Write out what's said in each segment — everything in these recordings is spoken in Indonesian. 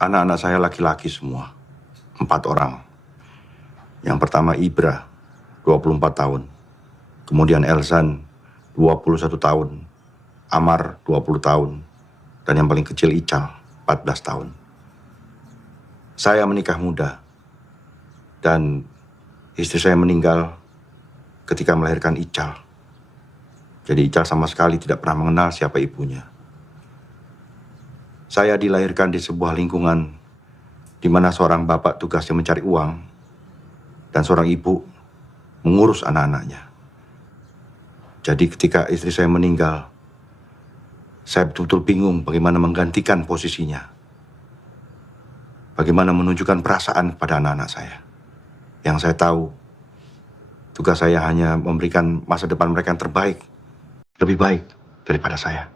Anak-anak saya laki-laki semua. 4 orang. Yang pertama Ibra, 24 tahun. Kemudian Elsan, 21 tahun. Amar, 20 tahun. Dan yang paling kecil Ical, 14 tahun. Saya menikah muda. Dan istri saya meninggal ketika melahirkan Ical. Jadi Ical sama sekali tidak pernah mengenal siapa ibunya. Saya dilahirkan di sebuah lingkungan di mana seorang bapak tugasnya mencari uang dan seorang ibu mengurus anak-anaknya. Jadi ketika istri saya meninggal, saya betul-betul bingung bagaimana menggantikan posisinya. Bagaimana menunjukkan perasaan kepada anak-anak saya. Yang saya tahu, tugas saya hanya memberikan masa depan mereka yang terbaik. Lebih baik daripada saya.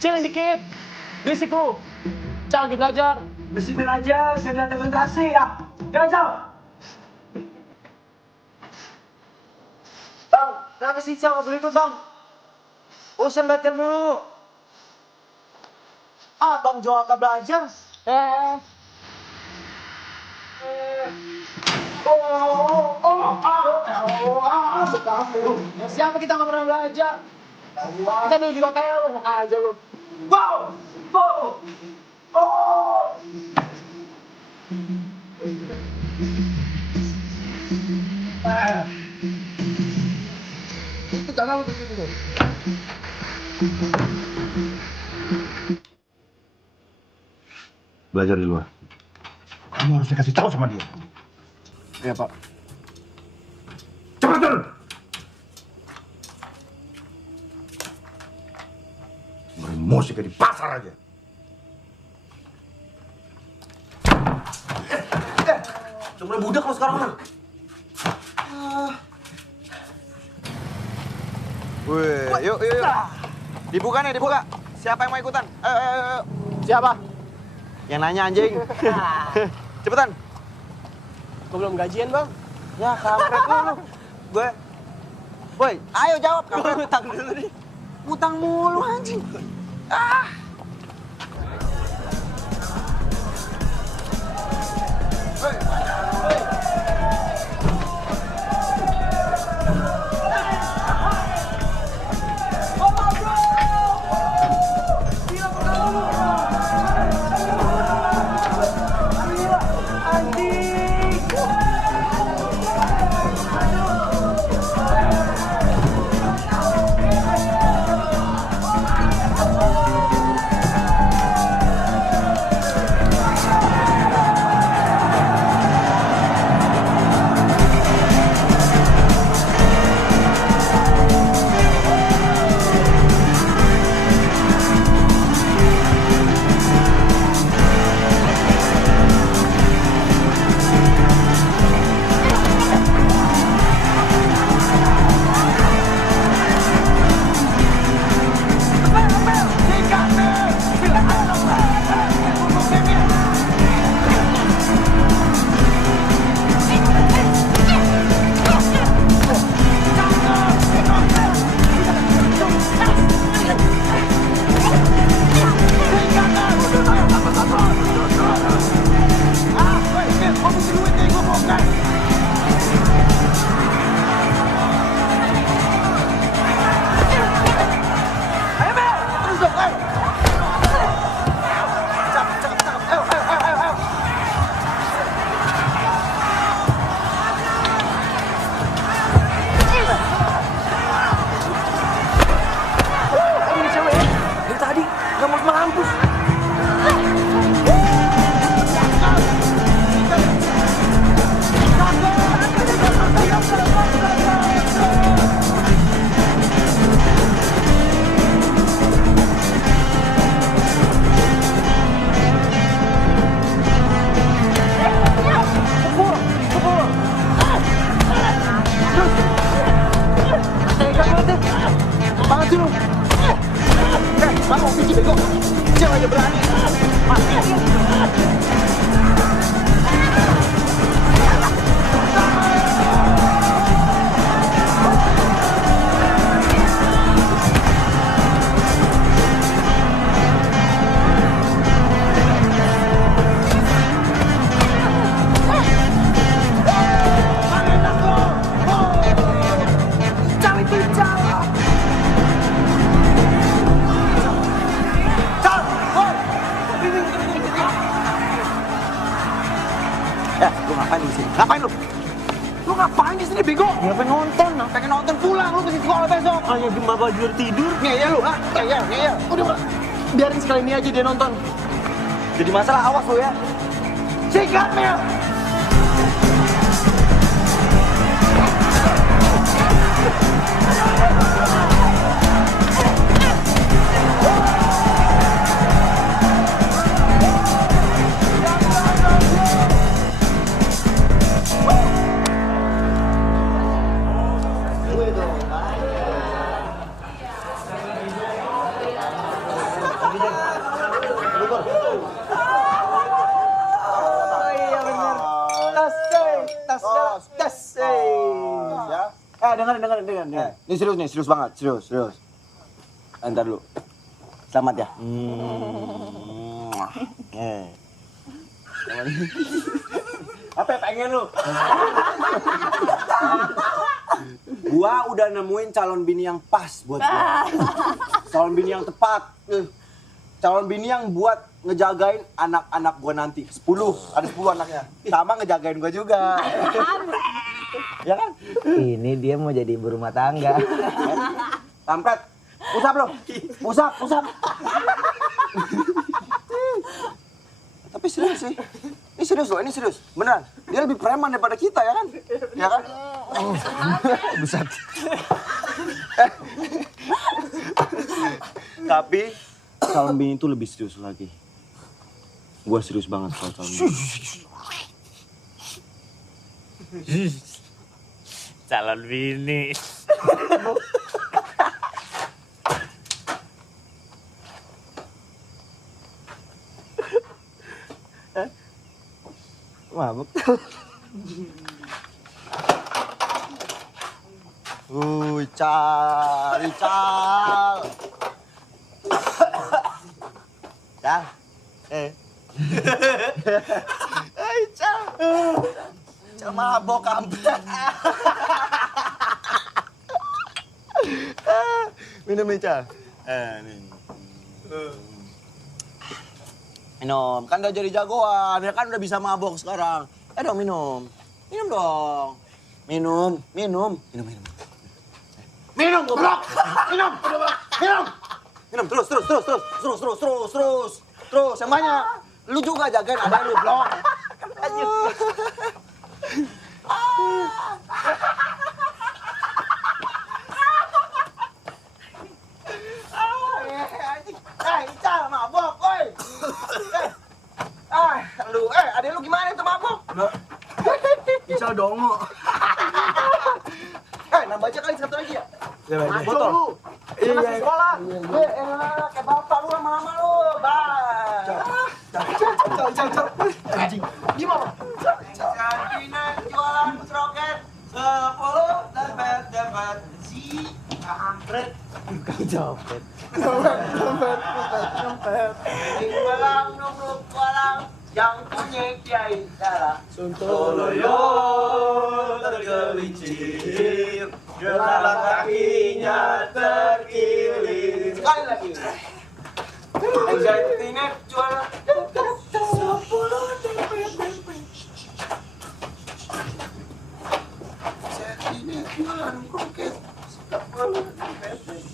Cil dikit, berisik lu. Cal lagi belajar. Bersihin aja, saya lihat demonstrasi ya. Jangan Cal. Bang, kenapa sih Cal nggak boleh ikut bang? Urusan latihan dulu. Ah, Bang Jo akan belajar. Siapa kita nggak pernah belajar? Kita dulu di hotel aja lu. Wow, wow, oh. Itu jangan lu begitu. Belajar di luar. Kamu harus dikasih tahu sama dia. Iya Pak. Cepat turun! Emosi kayak di pasar aja. Udah mulai budak lo sekarang lo. Wih, yuk. Dibuka nih, dibuka. Siapa yang mau ikutan? Ayo. Siapa? Yang nanya anjing. Cepetan. Gue belum gajian bang. Ya, kampret lu. Gue. Boy, ayo jawab. Kampret. Utang dulu nih. Utang mulu anjing. lagi gue bongkar. Ayo Bel, terus dong, ayo. Cakep, ayo. Ini cewek ya, dari tadi nggak mau mampus. Apaan sih lu? Mau bikin bego. Cewek aja berani. Lu ngapain di sini? Ngapain lu? Lu ngapain di sini, bego? Ya pengen nonton. Pengen nonton pulang, lu mesti sekolah besok. Hanya Bapak jujur tidur. Ngeyel lu, ha? Ngeyel. Udah, Pak. Biarin sekali ini aja dia nonton. Jadi masalah, awas lu ya. Sikat, Mel! Tas. Ya. Dengerin. Ini serius banget, serius. Entar dulu. Selamat ya. Apa yang pengen lu? Gua udah nemuin calon bini yang pas buat gua. Calon bini yang tepat. Calon bini yang buat ngejagain anak-anak gua nanti. 10, ada 10 anaknya. Sama ngejagain gua juga. Ya kan? Ini dia mau jadi ibu rumah tangga. Kampret. Usap lo. Usap. Tapi serius sih. Ini serius. Beneran. Dia lebih preman daripada kita, ya kan? Ya kan? Buset. Tapi calon bini itu lebih serius lagi. Gua serius banget soal calon bini. Calon bini. Mabuk. Cal. Cal. Cal. Cal mabok kampret. Minum nih, Cal. Nih. Minum, kan udah jadi jagoan, ya kan udah bisa mabok sekarang. Dong minum. Minum dong. Minum. Minum, goblok. Minum terus. Terus, yang banyak. Lu juga jagain ada lu, blok. Ical mabok, oi. Adek lu gimana itu mabok? Ical dongo. Nambah aja kali satu lagi ya. Botol lu. Iya, masih sekolah. Kayak bapak lu lama-lama lu. Cal. Anjing. Gimana? Cantinan jualan seroket 10 dapat si kampret. Bukan copet. Dompet. Walang. yang punya kiai darah Sontoloyo tergelincir, gelang kakinya terkilir. Sekali lagi. Anxiety net juara 10 DP. Anxiety net juara kroket 10 DP.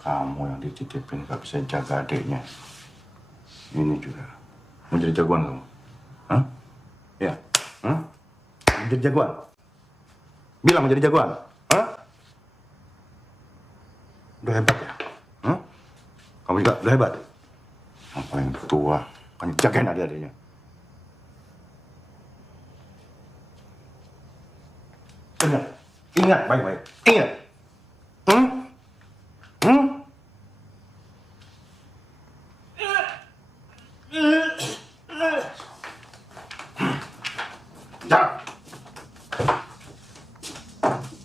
Kamu yang dititipin gak bisa jaga adiknya. Ini juga. Mau jadi jagoan kamu? Hah? Ya? Hah? Mau jadi jagoan? Bilang mau jadi jagoan? Hah? Udah hebat ya? Hah? Kamu juga udah hebat? Yang paling tua, kan jagain adik-adiknya. Ingat baik-baik. Ingat. Ya.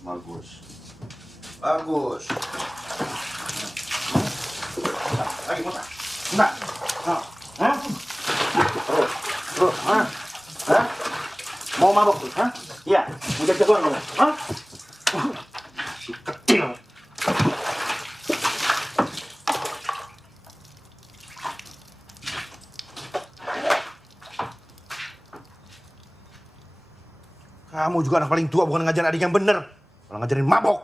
Bagus. Bagus. Lagi muntah. Muntah. Hah? Terus. Terus. Hah? Hah? Mau mabok tuh? Hah? Iya. Mau jadi jagoan kamu? Hah? Si kecil. Kamu juga anak paling tua, bukan ngajarin adik yang bener. Malah ngajarin mabok.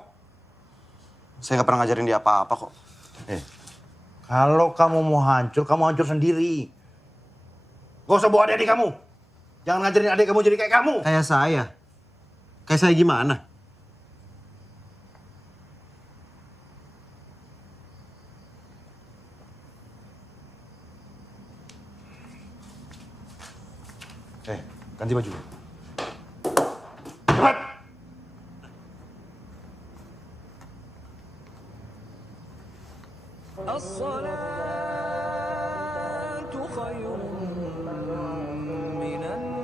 Saya nggak pernah ngajarin dia apa-apa kok. Kalau kamu mau hancur, kamu hancur sendiri. Gak usah bawa adik-adik kamu. Jangan ngajarin adik kamu jadi kayak kamu. Kayak saya? Kayak saya gimana? Ganti baju. Cepat! الصلاة خير من النوم.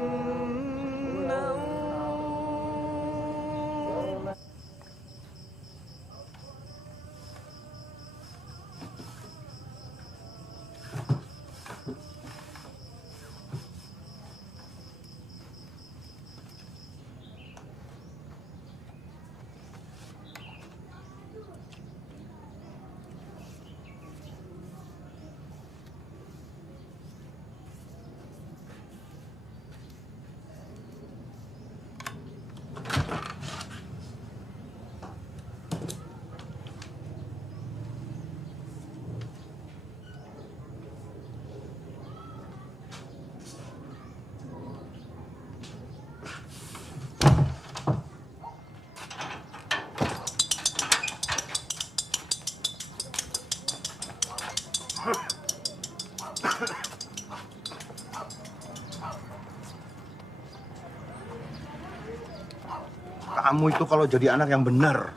Kamu itu kalau jadi anak yang benar,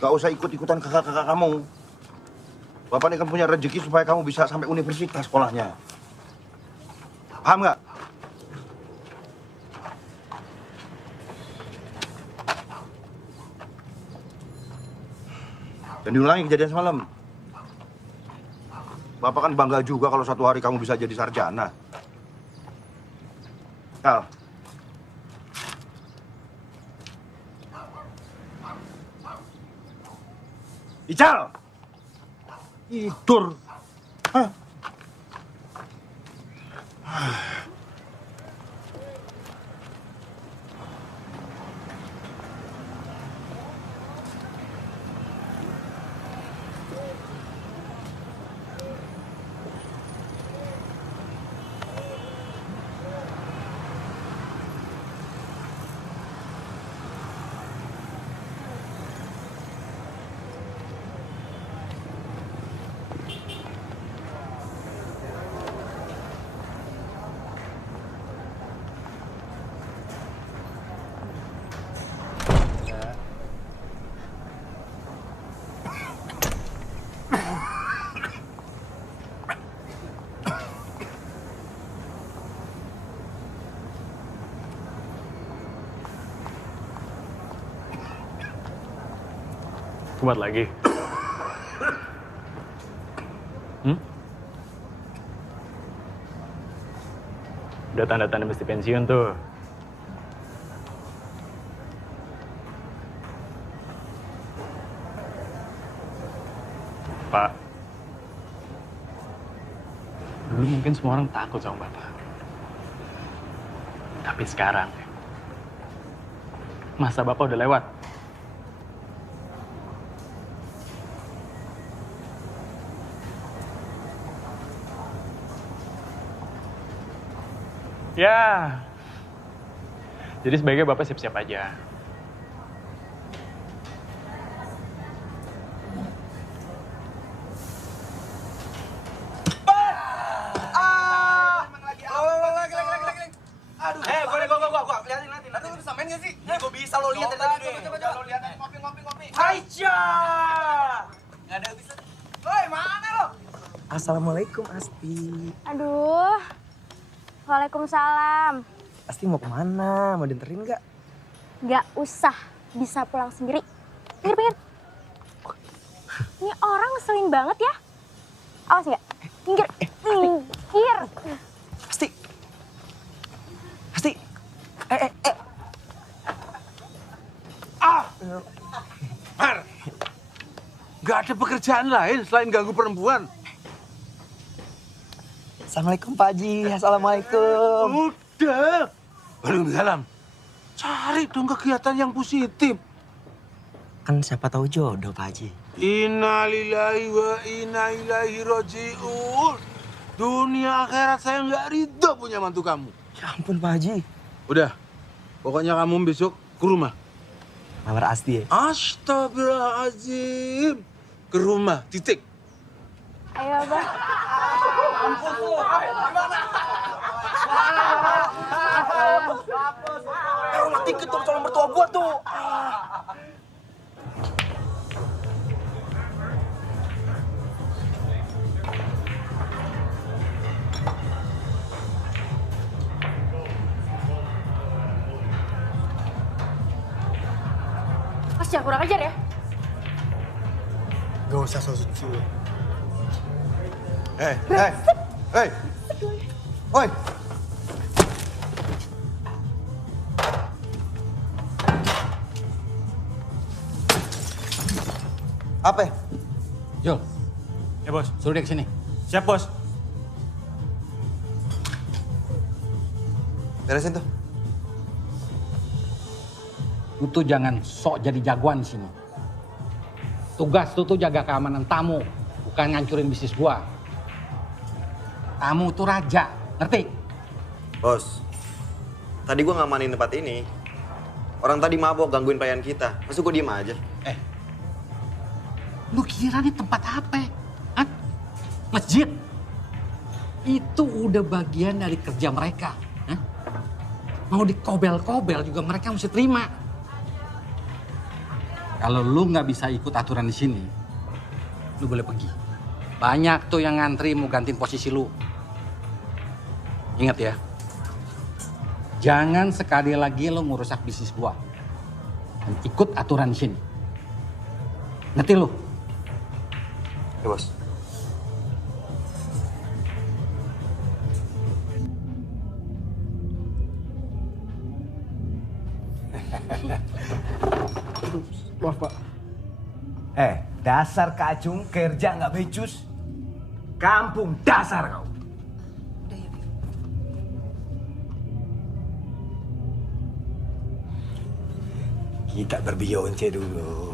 gak usah ikut-ikutan kakak-kakak kamu. Bapak ini kan punya rezeki supaya kamu bisa sampai universitas sekolahnya. Paham nggak? Dan diulangi kejadian semalam. Bapak kan bangga juga kalau suatu hari kamu bisa jadi sarjana. Kal. Ical! Tidur. Hah? Kuat lagi. Udah tanda-tanda mesti pensiun tuh. Pak, dulu mungkin semua orang takut sama Bapak. Tapi sekarang, masa Bapak udah lewat. Ya, jadi sebaiknya Bapak siap-siap aja. Aduh, boleh gua liatin. Aduh, lu bisa main gak sih? Ini gua bisa lo lihat dari tadi. Coba lo lihat ngopi. Haija. Enggak ada bisa. Woi, mana lo? Assalamualaikum Asti. Aduh. Waalaikumsalam. Asti mau kemana? Mau dianterin nggak? Nggak usah, bisa pulang sendiri. Pinggir. Ini orang ngeselin banget ya. Awas nggak? Pinggir. Asti. Mar, nggak ada pekerjaan lain selain ganggu perempuan. Assalamualaikum Pak Haji. Assalamualaikum. Udah. Waalaikumsalam. Cari dong kegiatan yang positif. Kan siapa tahu jodoh Pak Haji. Innalillahi wa inna ilaihi raji'un. Dunia akhirat saya nggak ridho punya mantu kamu. Ya ampun Pak Haji. Udah, pokoknya kamu besok ke rumah. Lamar Asti ya? Astagfirullahaladzim. Ke rumah, titik. Ayo, Bang. Mati ketuk calon mertua gua tuh. Mas, jangan kurang ajar ya. Gak usah so suci. Hei. Oi. Apa? Yo. Ya bos, suruh dia kesini. Siap bos. Beresin tuh. Lu tuh jangan sok jadi jagoan di sini. Tugas lu tuh jaga keamanan tamu, bukan ngancurin bisnis gua. Tamu tuh raja, ngerti? Bos, tadi gua ngamanin tempat ini. Orang tadi mabok gangguin pelayan kita. Masa gua diem aja? Lu kira ini tempat apa? Hah? Masjid? Itu udah bagian dari kerja mereka. Hah? Mau dikobel-kobel juga mereka mesti terima. Kalau lu nggak bisa ikut aturan di sini, lu boleh pergi. Banyak tuh yang ngantri mau gantiin posisi lu. Ingat ya, jangan sekali lagi lu ngerusak bisnis gua. Dan ikut aturan di sini. Ngerti lu? Ya bos. Maaf, Pak. Dasar kacung kerja nggak becus. Kampung dasar kau. Kita berbionce dulu.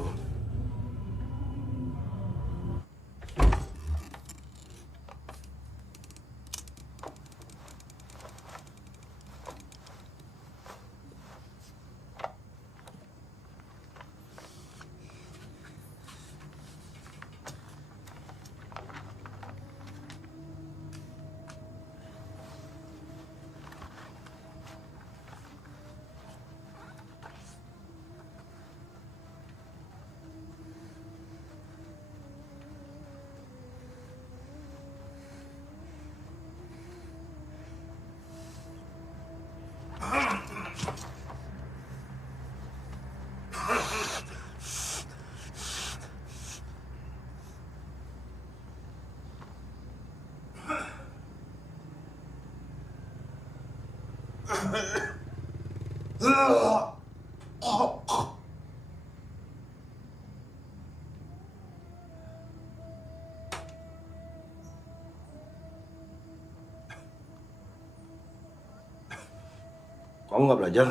Kamu nggak belajar?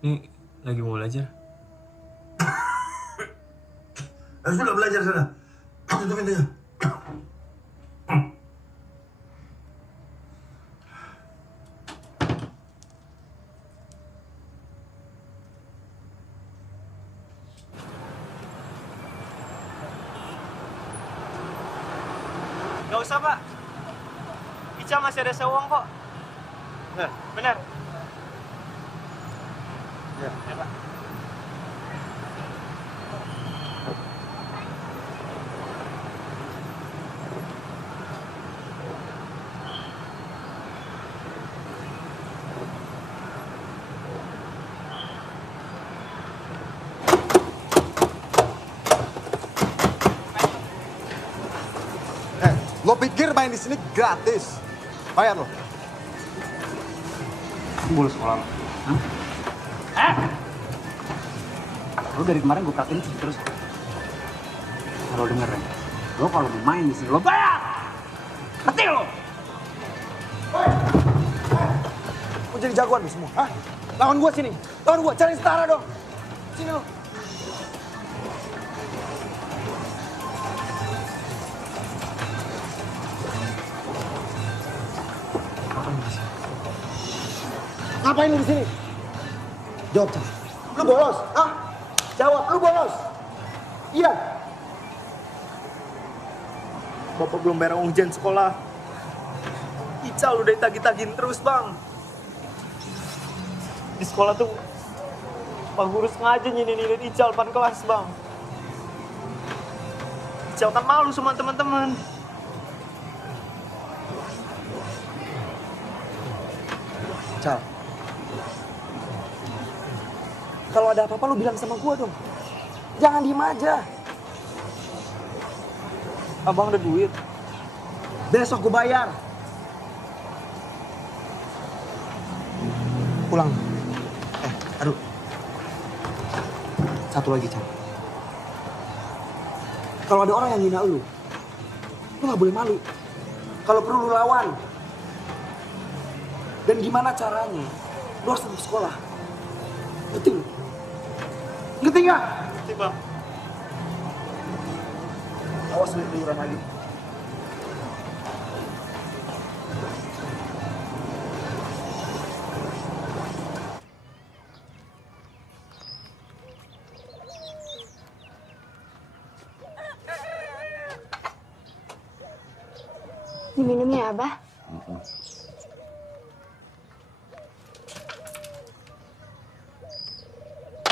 Nih, lagi mau belajar. Sudah belajar sana. Tutup pintunya. Gak usah, Pak. Ica masih ada sewong kok. Benar. Ya, Pak. Lo pikir main di sini gratis? Bayar lo. Boleh sekolah lo. Lo dari kemarin gue perhatiin terus. Kalau denger ya, lo kalau mau main di sini lo bayar. Ngerti lo? Lo jadi jagoan lo semua, hah? Lawan gua sini. Lawan gua, cari setara dong. Sini lo. Ngapain lu di sini? Jawab, Cak. Lu bolos, ah? Jawab, lu bolos. Iya. Bapak belum bayar ujian sekolah. Ical udah ditagih-tagihin terus, Bang. Di sekolah tuh Pak Guru sengaja nyinir Ical depan kelas, Bang. Ical kan malu sama teman-teman. Cal. Kalau ada apa-apa lu bilang sama gua dong. Jangan diem aja. Abang ada duit. Besok gua bayar. Pulang. Aduh. Satu lagi, Cal. Kalau ada orang yang hina lu gak boleh malu. Kalau perlu lu lawan. Dan gimana caranya? Lu harus tetap sekolah. Ngerti lu? Ngerti nggak? Ngerti, Bang. Awas lu liuran lagi. Diminum ya, Abah?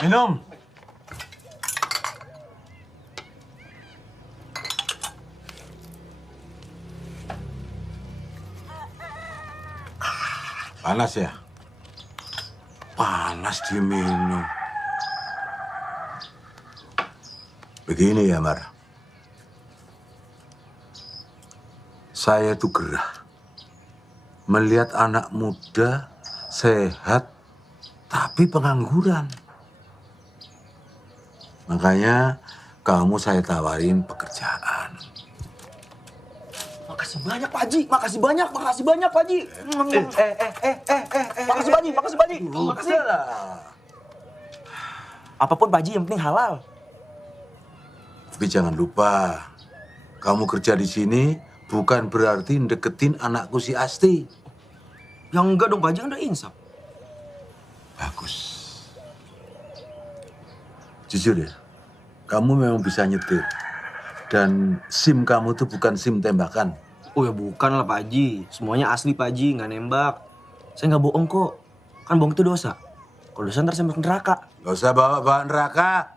Minum. Panas ya? Panas diminum. Begini ya, Mar. Saya tuh gerah melihat anak muda sehat tapi pengangguran. Makanya kamu saya tawarin pekerjaan. Makasih banyak, Pak Haji. Makasih banyak, Pak Haji. Makasih banyak, makasih banyak. Makasih. Apapun Pak Haji, yang penting halal. Tapi jangan lupa, kamu kerja di sini bukan berarti deketin anakku si Asti. Ya enggak dong, Pak Haji, kan udah insaf. Bagus. Jujur ya, kamu memang bisa nyetir. Dan SIM kamu tuh bukan SIM tembakan. Oh ya bukan lah Pak Haji. Semuanya asli Pak Haji, nggak nembak. Saya nggak bohong kok. Kan bohong itu dosa. Kalau dosa ntar saya masuk neraka. Gak usah bawa-bawa neraka.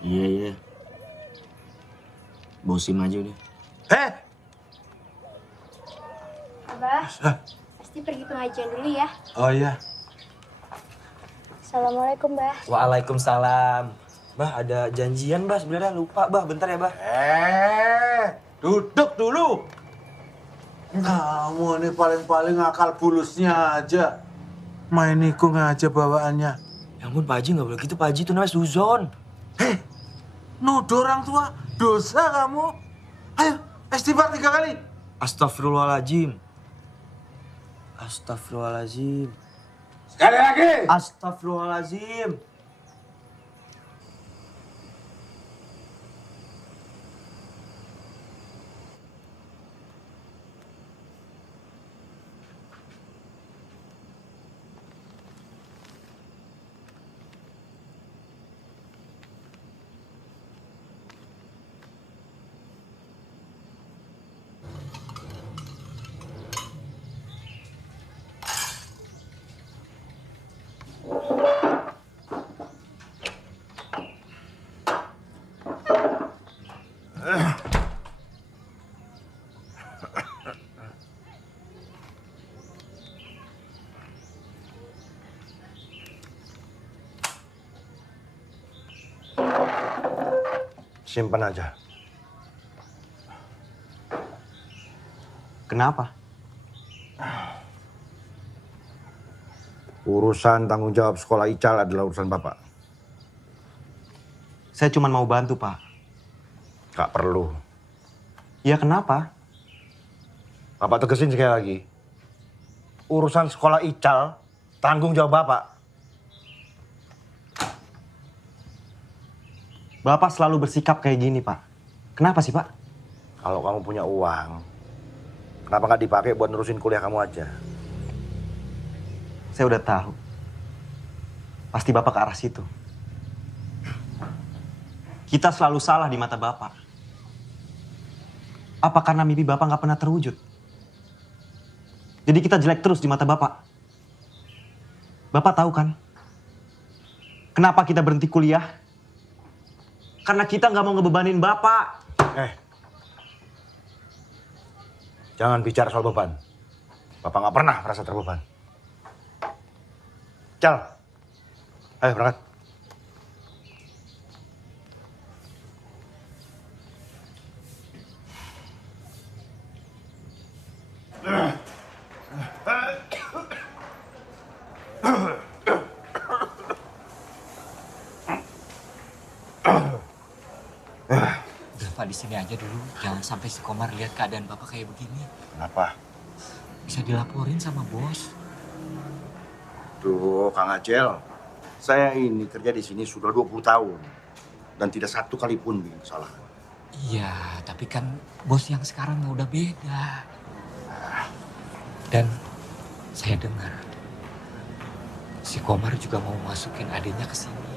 Iya. Bawa SIM aja udah. Abah, pasti pergi pengajian dulu ya. Oh iya. Assalamualaikum, Bah. Waalaikumsalam. Bah, ada janjian, Bah. Sebenarnya lupa, Bah. Bentar ya, Bah. Duduk dulu. Kamu ini paling-paling akal bulusnya aja. Main nikung aja bawaannya. Ya ampun Pak Haji, nggak boleh gitu Pak Haji, itu namanya suzon. Hei, nuduh orang tua, dosa kamu. Ayo, istighfar 3 kali. Astagfirullahaladzim. Astagfirullahaladzim. Sekali lagi. Astagfirullahaladzim. Simpan aja. Kenapa? Urusan tanggung jawab sekolah Ical adalah urusan Bapak. Saya cuma mau bantu, Pak. Gak perlu. Ya kenapa? Bapak tegesin sekali lagi. Urusan sekolah Ical, tanggung jawab Bapak. Bapak selalu bersikap kayak gini, Pak. Kenapa sih, Pak? Kalau kamu punya uang, kenapa nggak dipakai buat nerusin kuliah kamu aja? Saya udah tahu. Pasti Bapak ke arah situ. Kita selalu salah di mata Bapak. Apa karena mimpi Bapak nggak pernah terwujud? Jadi kita jelek terus di mata Bapak. Bapak tahu kan? Kenapa kita berhenti kuliah? Karena kita nggak mau ngebebanin Bapak. Jangan bicara soal beban. Bapak nggak pernah merasa terbeban. Cal, ayo berangkat. Udah Pak, di sini aja dulu. Jangan sampai si Komar lihat keadaan Bapak kayak begini. Kenapa? Bisa dilaporin sama bos. Tuh, Kang Acel. Saya ini kerja di sini sudah 20 tahun. Dan tidak satu kali pun bikin kesalahan. Iya, tapi kan bos yang sekarang udah beda. Dan saya dengar si Komar juga mau masukin adiknya ke sini.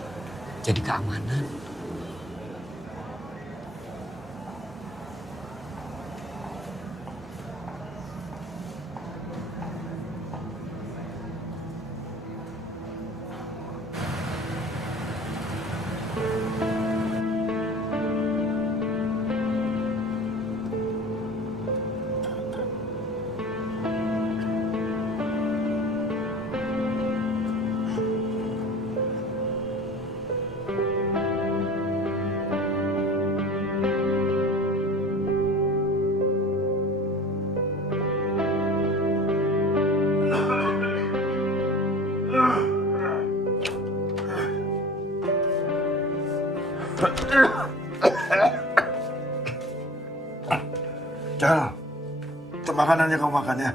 Jadi keamanan. Cal, itu makanannya kamu makan ya.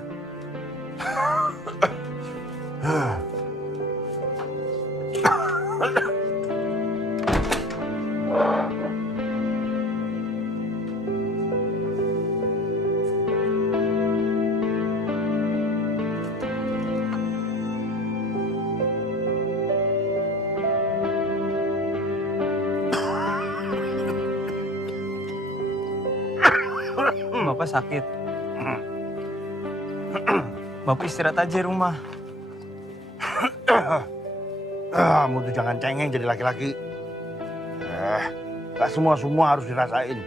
Bapak sakit. Bapak istirahat aja di rumah. Kamu tuh jangan cengeng jadi laki-laki. Gak semua harus dirasain.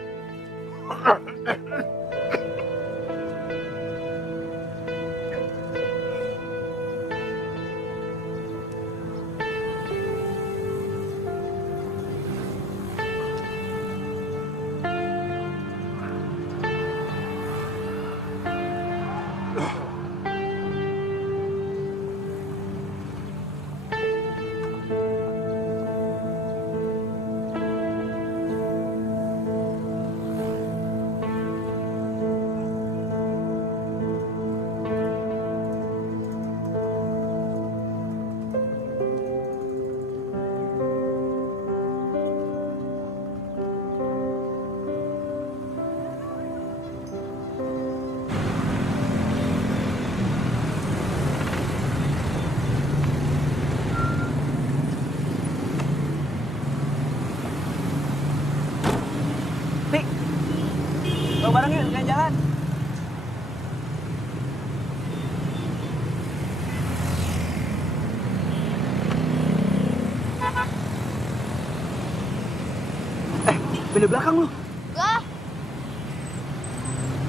Pindah belakang lu. Enggak.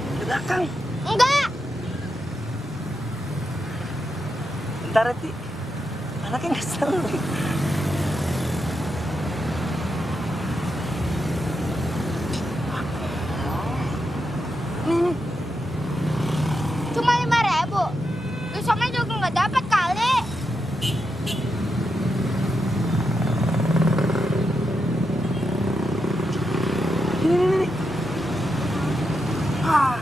Pindah belakang. Enggak. Bentar ya, Ti. Anaknya ngesel nih. Nih. Cuma 5.000. Besoknya juga nggak dapat kali. Ini. Ah.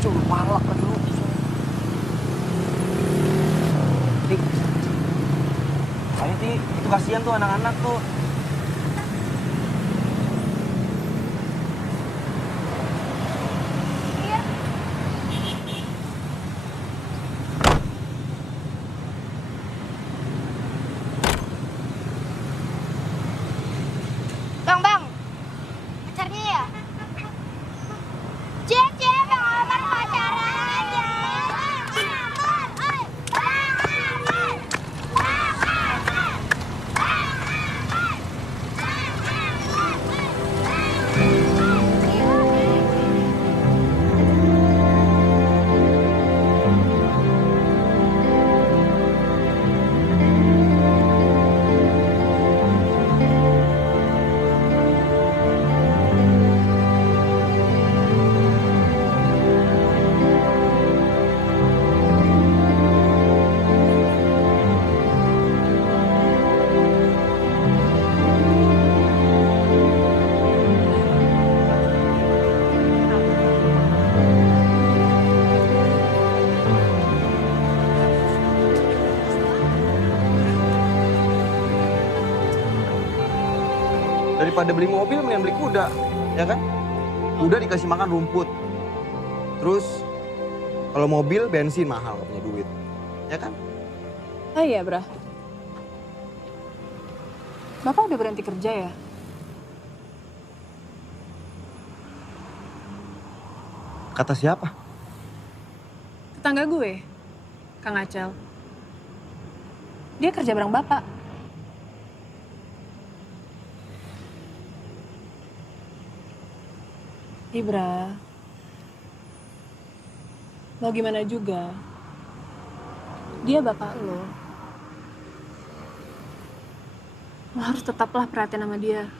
Coba palak lagi lu. Ti. Ayo, Ti. Itu kasihan tuh anak-anak tuh. Iya. Bang. Pacarnya ya? Cie, Bang Omar pacaran ya. Daripada beli mobil, mending beli kuda, ya kan? Kuda dikasih makan rumput. Terus, kalau mobil, bensin mahal, nggak punya duit. Ya kan? Oh iya, Bra. Bapak udah berhenti kerja ya? Kata siapa? Tetangga gue, Kang Acel. Dia kerja bareng Bapak. Ibra, mau gimana juga, dia bapak lo. Lo harus tetaplah perhatian sama dia.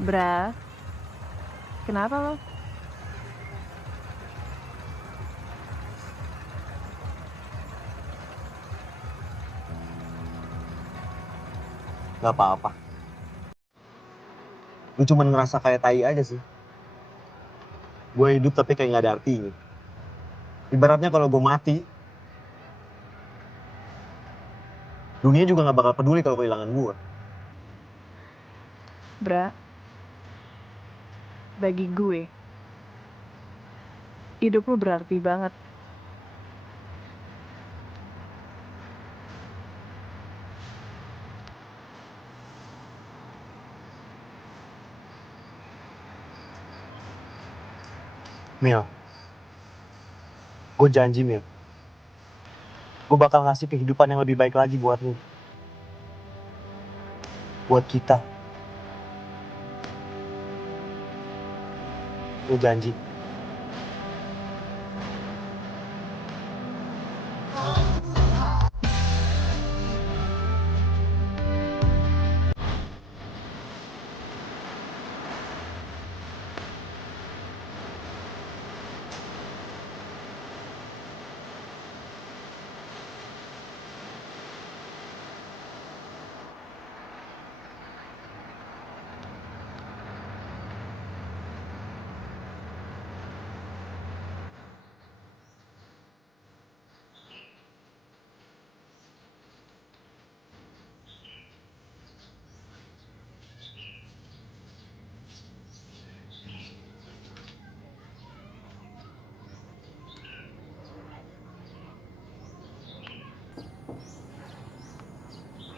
Bra, kenapa lo? Gak apa-apa. Gue cuma ngerasa kayak tai aja sih. Gue hidup tapi kayak gak ada artinya. Ibaratnya kalau gue mati, dunia juga gak bakal peduli kalau kehilangan gue. Bra, bagi gue, hidup lu berarti banget. Mil, gue janji Mil, gue bakal ngasih kehidupan yang lebih baik lagi buat lu. Buat kita. Gue janji.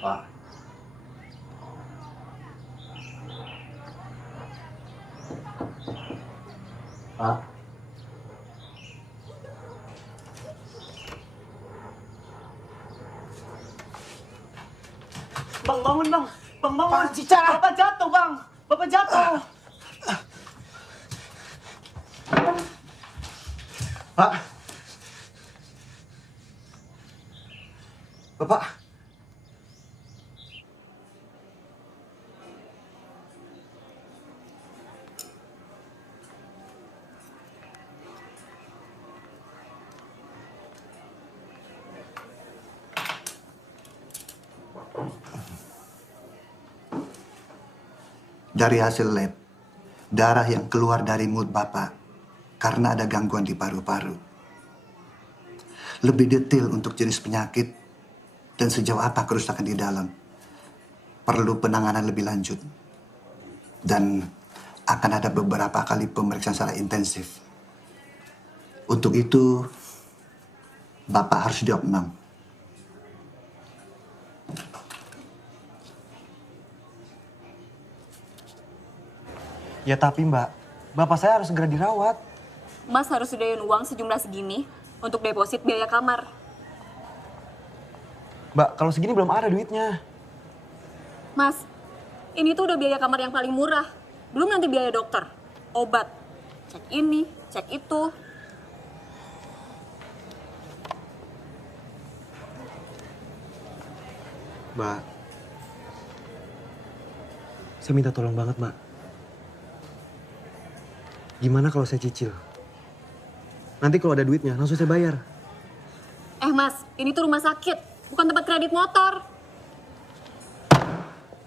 Pak. Pak. Bang, bangun bang. Bang, bangun. Cica. Bapak jatuh bang. Bapak jatuh. Pak. Bapak. Dari hasil lab, darah yang keluar dari mulut Bapak karena ada gangguan di paru-paru. Lebih detail untuk jenis penyakit dan sejauh apa kerusakan di dalam perlu penanganan lebih lanjut. Dan akan ada beberapa kali pemeriksaan secara intensif. Untuk itu, Bapak harus diopnam. Ya tapi Mbak, Bapak saya harus segera dirawat. Mas harus sediain uang sejumlah segini untuk deposit biaya kamar. Mbak, kalau segini belum ada duitnya. Mas, ini tuh udah biaya kamar yang paling murah. Belum nanti biaya dokter, obat, cek ini, cek itu. Mbak, saya minta tolong banget, Mbak. Gimana kalau saya cicil? Nanti kalau ada duitnya, langsung saya bayar. Mas, ini tuh rumah sakit, bukan tempat kredit motor.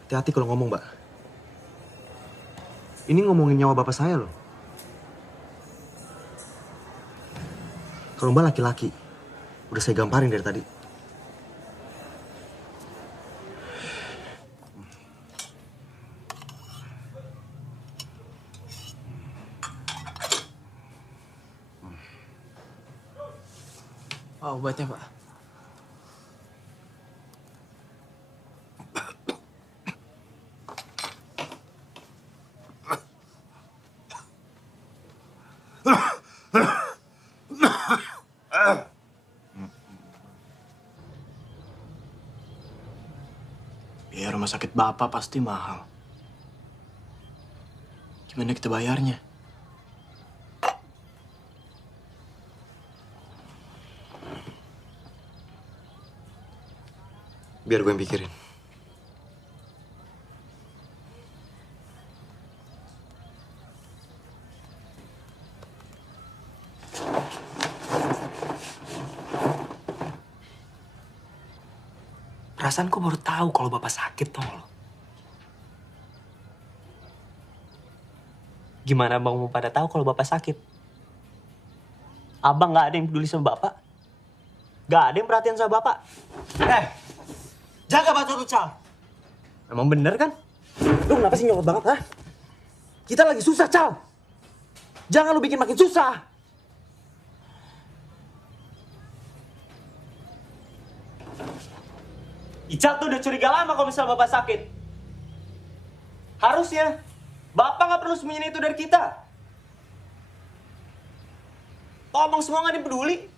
Hati-hati kalau ngomong, Mbak. Ini ngomongin nyawa bapak saya loh. Kalau Mbak laki-laki, udah saya gamparin dari tadi. Oh, obatnya, Pak. Biaya rumah sakit Bapak pasti mahal. Gimana kita bayarnya? Biar gue yang pikirin. Perasaan kok baru tahu kalau Bapak sakit, tau lo. Gimana Bang mau pada tahu kalau Bapak sakit? Abang nggak ada yang peduli sama Bapak? Nggak ada yang perhatian sama Bapak? Jaga batu tuh, Cal. Emang bener kan? Lu kenapa sih nyolot banget, ha? Kita lagi susah, Cal. Jangan lu bikin makin susah. Ical tuh udah curiga lama kalau misalnya Bapak sakit. Harusnya Bapak nggak perlu sembunyiin itu dari kita. Ngomong semua nggak dipeduli.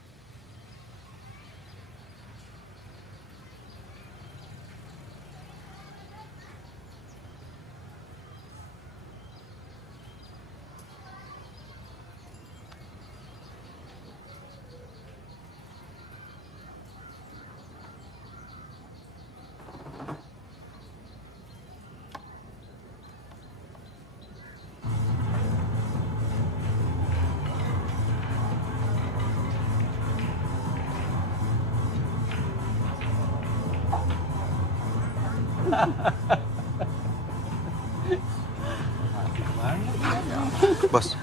Bos,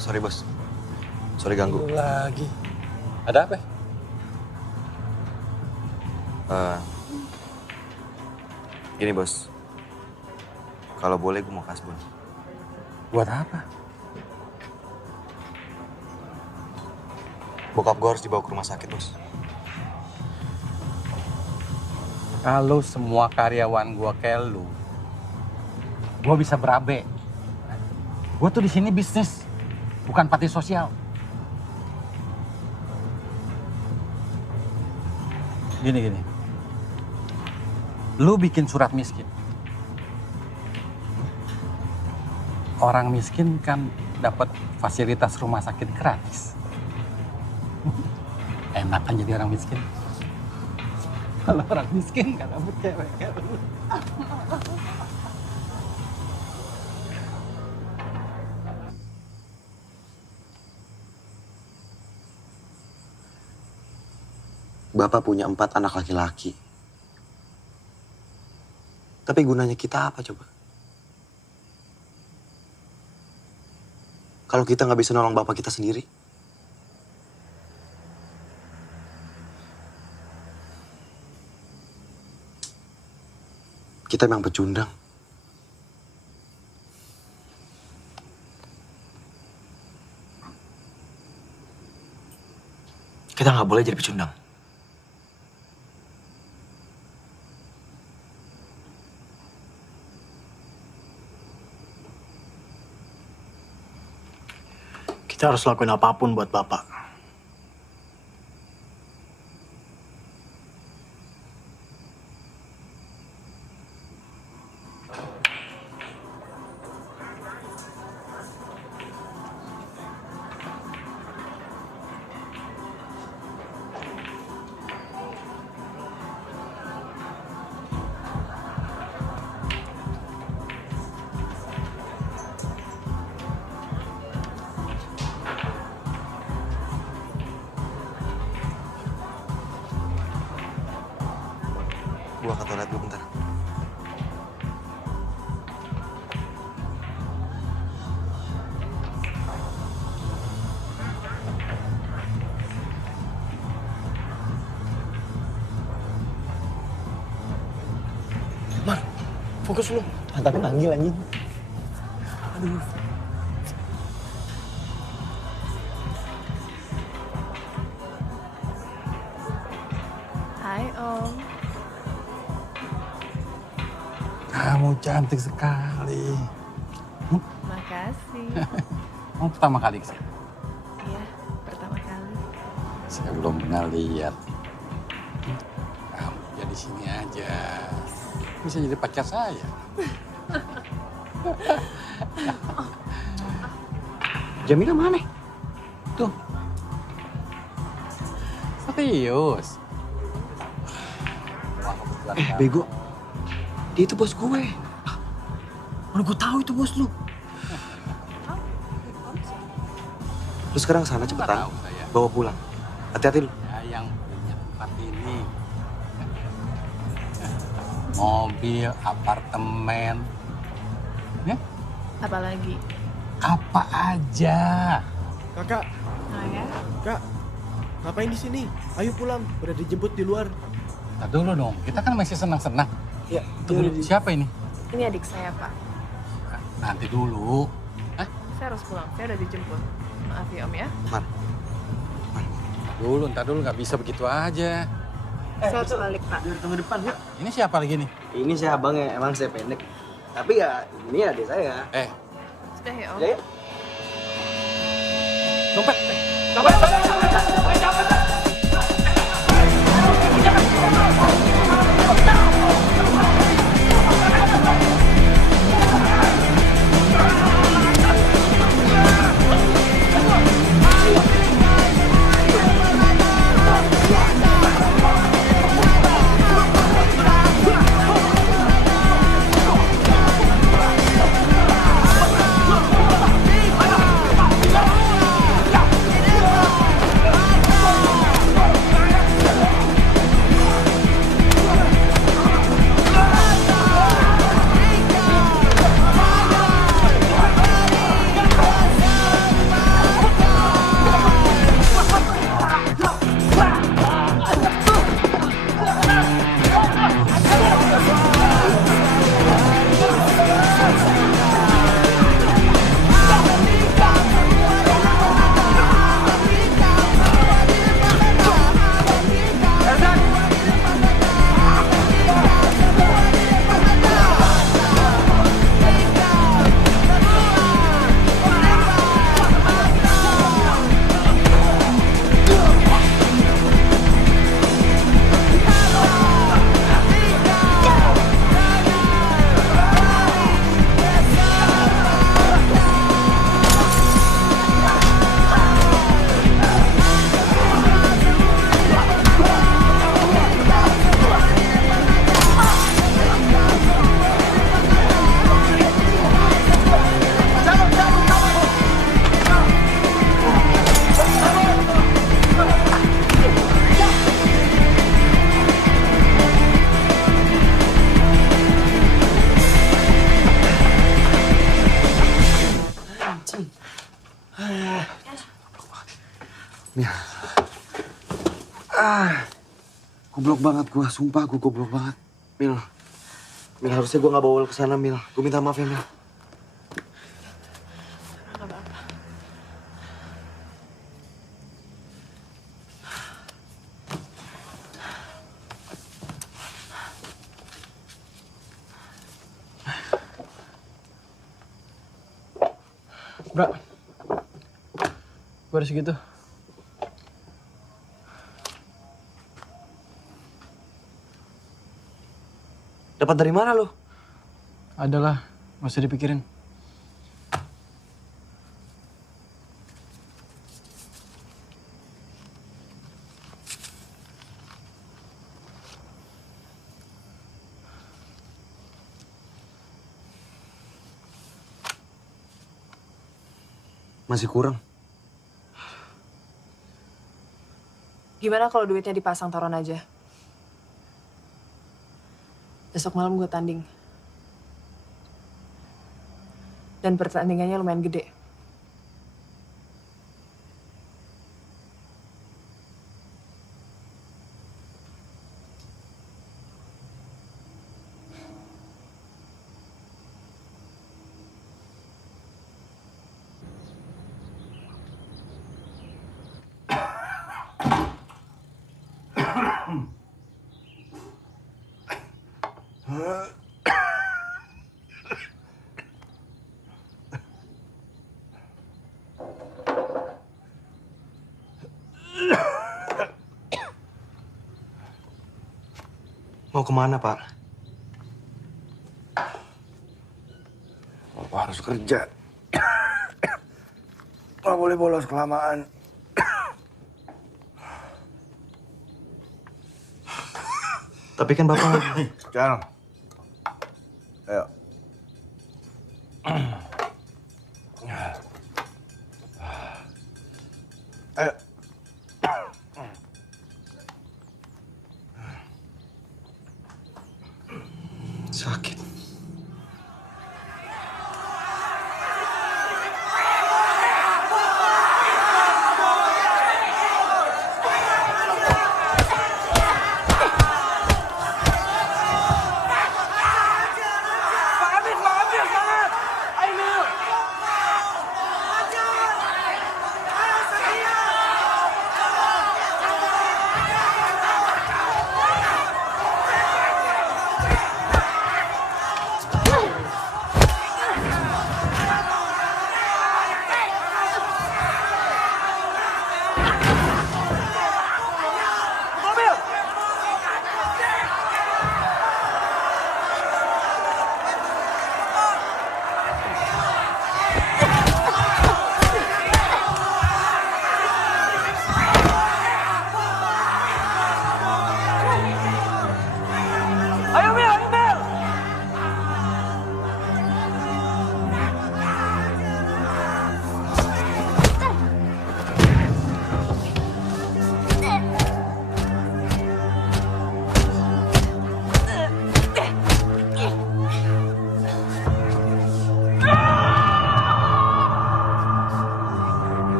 sorry bos. Sorry ganggu. Lagi. Ada apa? Gini bos. Kalau boleh gue mau kasbon. Buat apa? Bokap gue harus dibawa ke rumah sakit bos. Kalau semua karyawan gua kayak lu, gua bisa berabe. Gua tuh di sini bisnis, bukan panti sosial. Gini. Lu bikin surat miskin. Orang miskin kan dapat fasilitas rumah sakit gratis. Enak kan jadi orang miskin. Kalau orang miskin gak dapet cewek kayak lu. Bapak punya 4 anak laki-laki. Tapi gunanya kita apa coba? Kalau kita nggak bisa nolong bapak kita sendiri? Kita memang pecundang. Kita nggak boleh jadi pecundang. Kita harus lakuin apapun buat Bapak. Gua ke toilet dulu bentar. Mar, fokus lu. Tapi manggil anjing. Aduh. Hai Om. Kamu cantik sekali. Makasih. Kamu pertama kali kesini? Iya, pertama kali. Saya belum pernah lihat. Kamu jadi sini aja. Bisa jadi pacar saya. Jamila mana? Tuh. Serius. Bego. Dia itu bos gue. Mana gue tahu itu bos lu. Lu sekarang sana cepetan. Bawa pulang. Hati-hati lu. Ya, yang punya tempat ini. Mobil, apartemen. Ya? Apalagi? Apa aja. Kakak. Nah ya. Kak, ngapain di sini? Ayo pulang, udah dijemput di luar. Ntar dulu dong, kita kan masih senang-senang. Ya, Tunggu dulu, siapa ini? Ini adik saya, Pak. Nanti dulu. Saya harus pulang, saya udah dijemput. Maaf ya Om ya. Ntar dulu, nggak bisa begitu aja. Saya harus balik, Pak. Biar tunggu depan, yuk. Ini siapa lagi nih? Ini saya abangnya, emang saya pendek. Tapi ya, ini adik saya. Sudah ya Om. Ya, ya. Dompet! Goblok banget gua, sumpah gua goblok banget. Mil, harusnya gua nggak bawa ke sana, Mil. Gua minta maaf ya, Mil. Bra, gua ada segitu. Dapat dari mana lo? Adalah, nggak usah dipikirin. Masih kurang. Gimana kalau duitnya dipasang taruhan aja? Besok malam gue tanding. Dan pertandingannya lumayan gede. Mau kemana, Pak? Bapak harus kerja. Nggak boleh bolos kelamaan. Tapi kan Bapak... Cal. Ayo. Ayo. Sakit.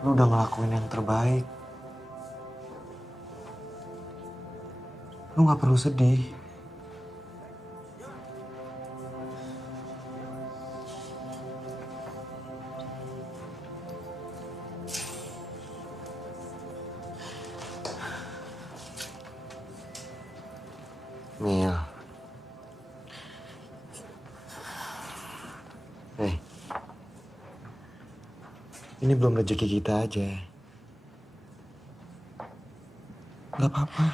Lu udah ngelakuin yang terbaik. Lu gak perlu sedih. Mil. Ini belum rezeki kita aja. Gak apa-apa.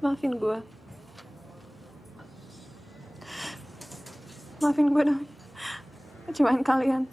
Maafin gue. Maafin gue dong. Kecewaan kalian.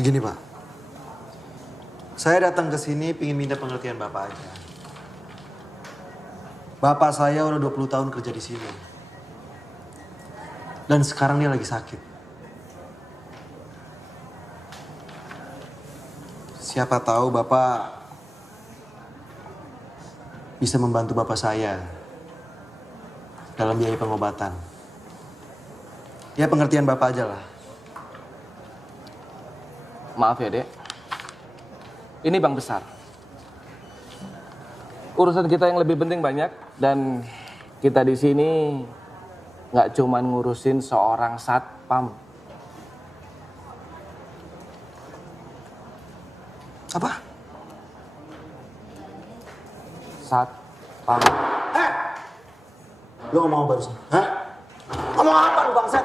Begini Pak, saya datang ke sini ingin minta pengertian Bapak aja. Bapak saya udah 20 tahun kerja di sini. Dan sekarang dia lagi sakit. Siapa tahu Bapak bisa membantu Bapak saya dalam biaya pengobatan. Ya pengertian Bapak aja lah. Maaf ya, Dek. Ini bank besar. Urusan kita yang lebih penting banyak dan kita di sini nggak cuman ngurusin seorang satpam. Apa? Satpam. Lu ngomong apa barusan? Hah? Ngomong apa lu bangsat?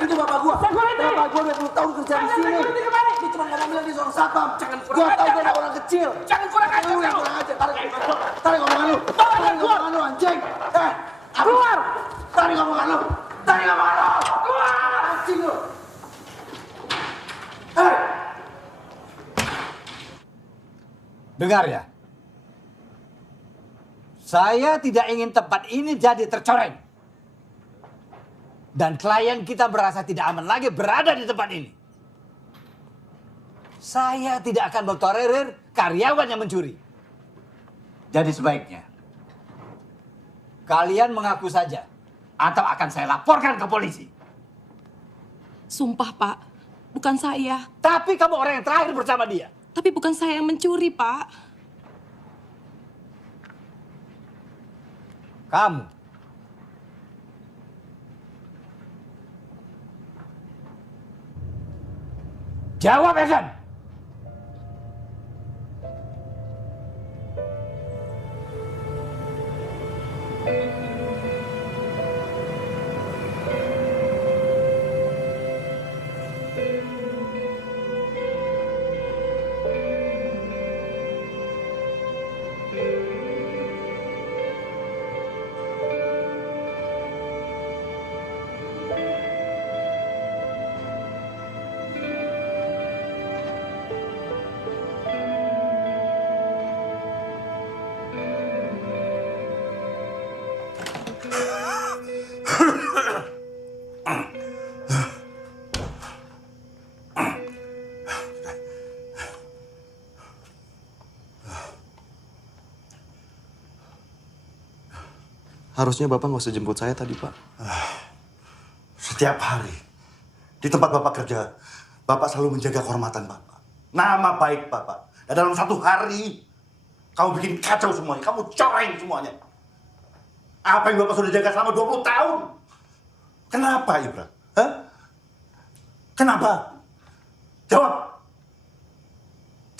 Itu bapak gua. Bapak gua 20 tahun kerja di sini. Dia cuma ngomong bilang dia seorang satpam. Gua tahu dia anak orang kecil. Jangan kurang ajar. Lu yang kurang ajar. Tarik ngomongan lu. Tarik ngomongan lu anjing. Keluar. Tarik ngomongan lu. Tarik ngomongan lu. Keluar. Anjing lu. Dengar ya. Saya tidak ingin tempat ini jadi tercoreng. Dan klien kita merasa tidak aman lagi berada di tempat ini. Saya tidak akan bertolerir karyawan yang mencuri. Jadi sebaiknya kalian mengaku saja atau akan saya laporkan ke polisi. Sumpah, Pak. Bukan saya. Tapi kamu orang yang terakhir bersama dia. Tapi bukan saya yang mencuri, Pak. Kamu. Jawab, Egan. Harusnya Bapak nggak usah jemput saya tadi, Pak. Setiap hari, di tempat Bapak kerja, Bapak selalu menjaga kehormatan Bapak. Nama baik Bapak. Dan dalam satu hari, kamu bikin kacau semuanya. Kamu coreng semuanya. Apa yang Bapak sudah jaga selama 20 tahun? Kenapa, Ibra? Hah? Kenapa? Jawab!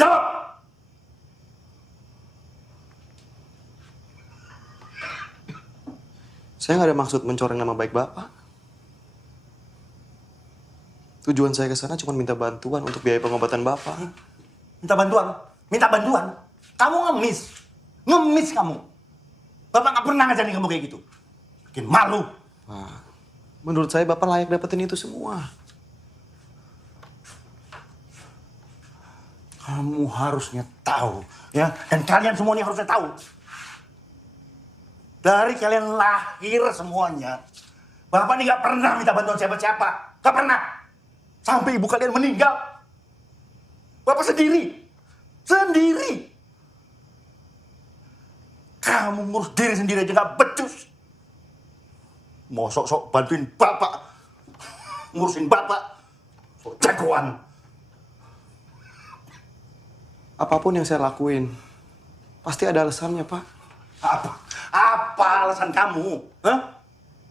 Jawab! Saya nggak ada maksud mencoreng nama baik Bapak. Tujuan saya ke sana cuma minta bantuan untuk biaya pengobatan Bapak. Minta bantuan? Minta bantuan? Kamu ngemis. Ngemis kamu. Bapak nggak pernah ngajarin kamu kayak gitu. Bikin malu. Nah, menurut saya Bapak layak dapetin itu semua. Kamu harusnya tahu, ya. Dan kalian semua ini harusnya tahu. Dari kalian lahir semuanya, Bapak ini nggak pernah minta bantuan siapa-siapa. Nggak pernah. Sampai ibu kalian meninggal. Bapak sendiri. Sendiri. Kamu ngurus diri sendiri aja nggak becus. Mau sok-sok bantuin Bapak. Ngurusin Bapak. Sok jagoan. Apapun yang saya lakuin, pasti ada alasannya, Pak. Apa? Apa alasan kamu? Hah?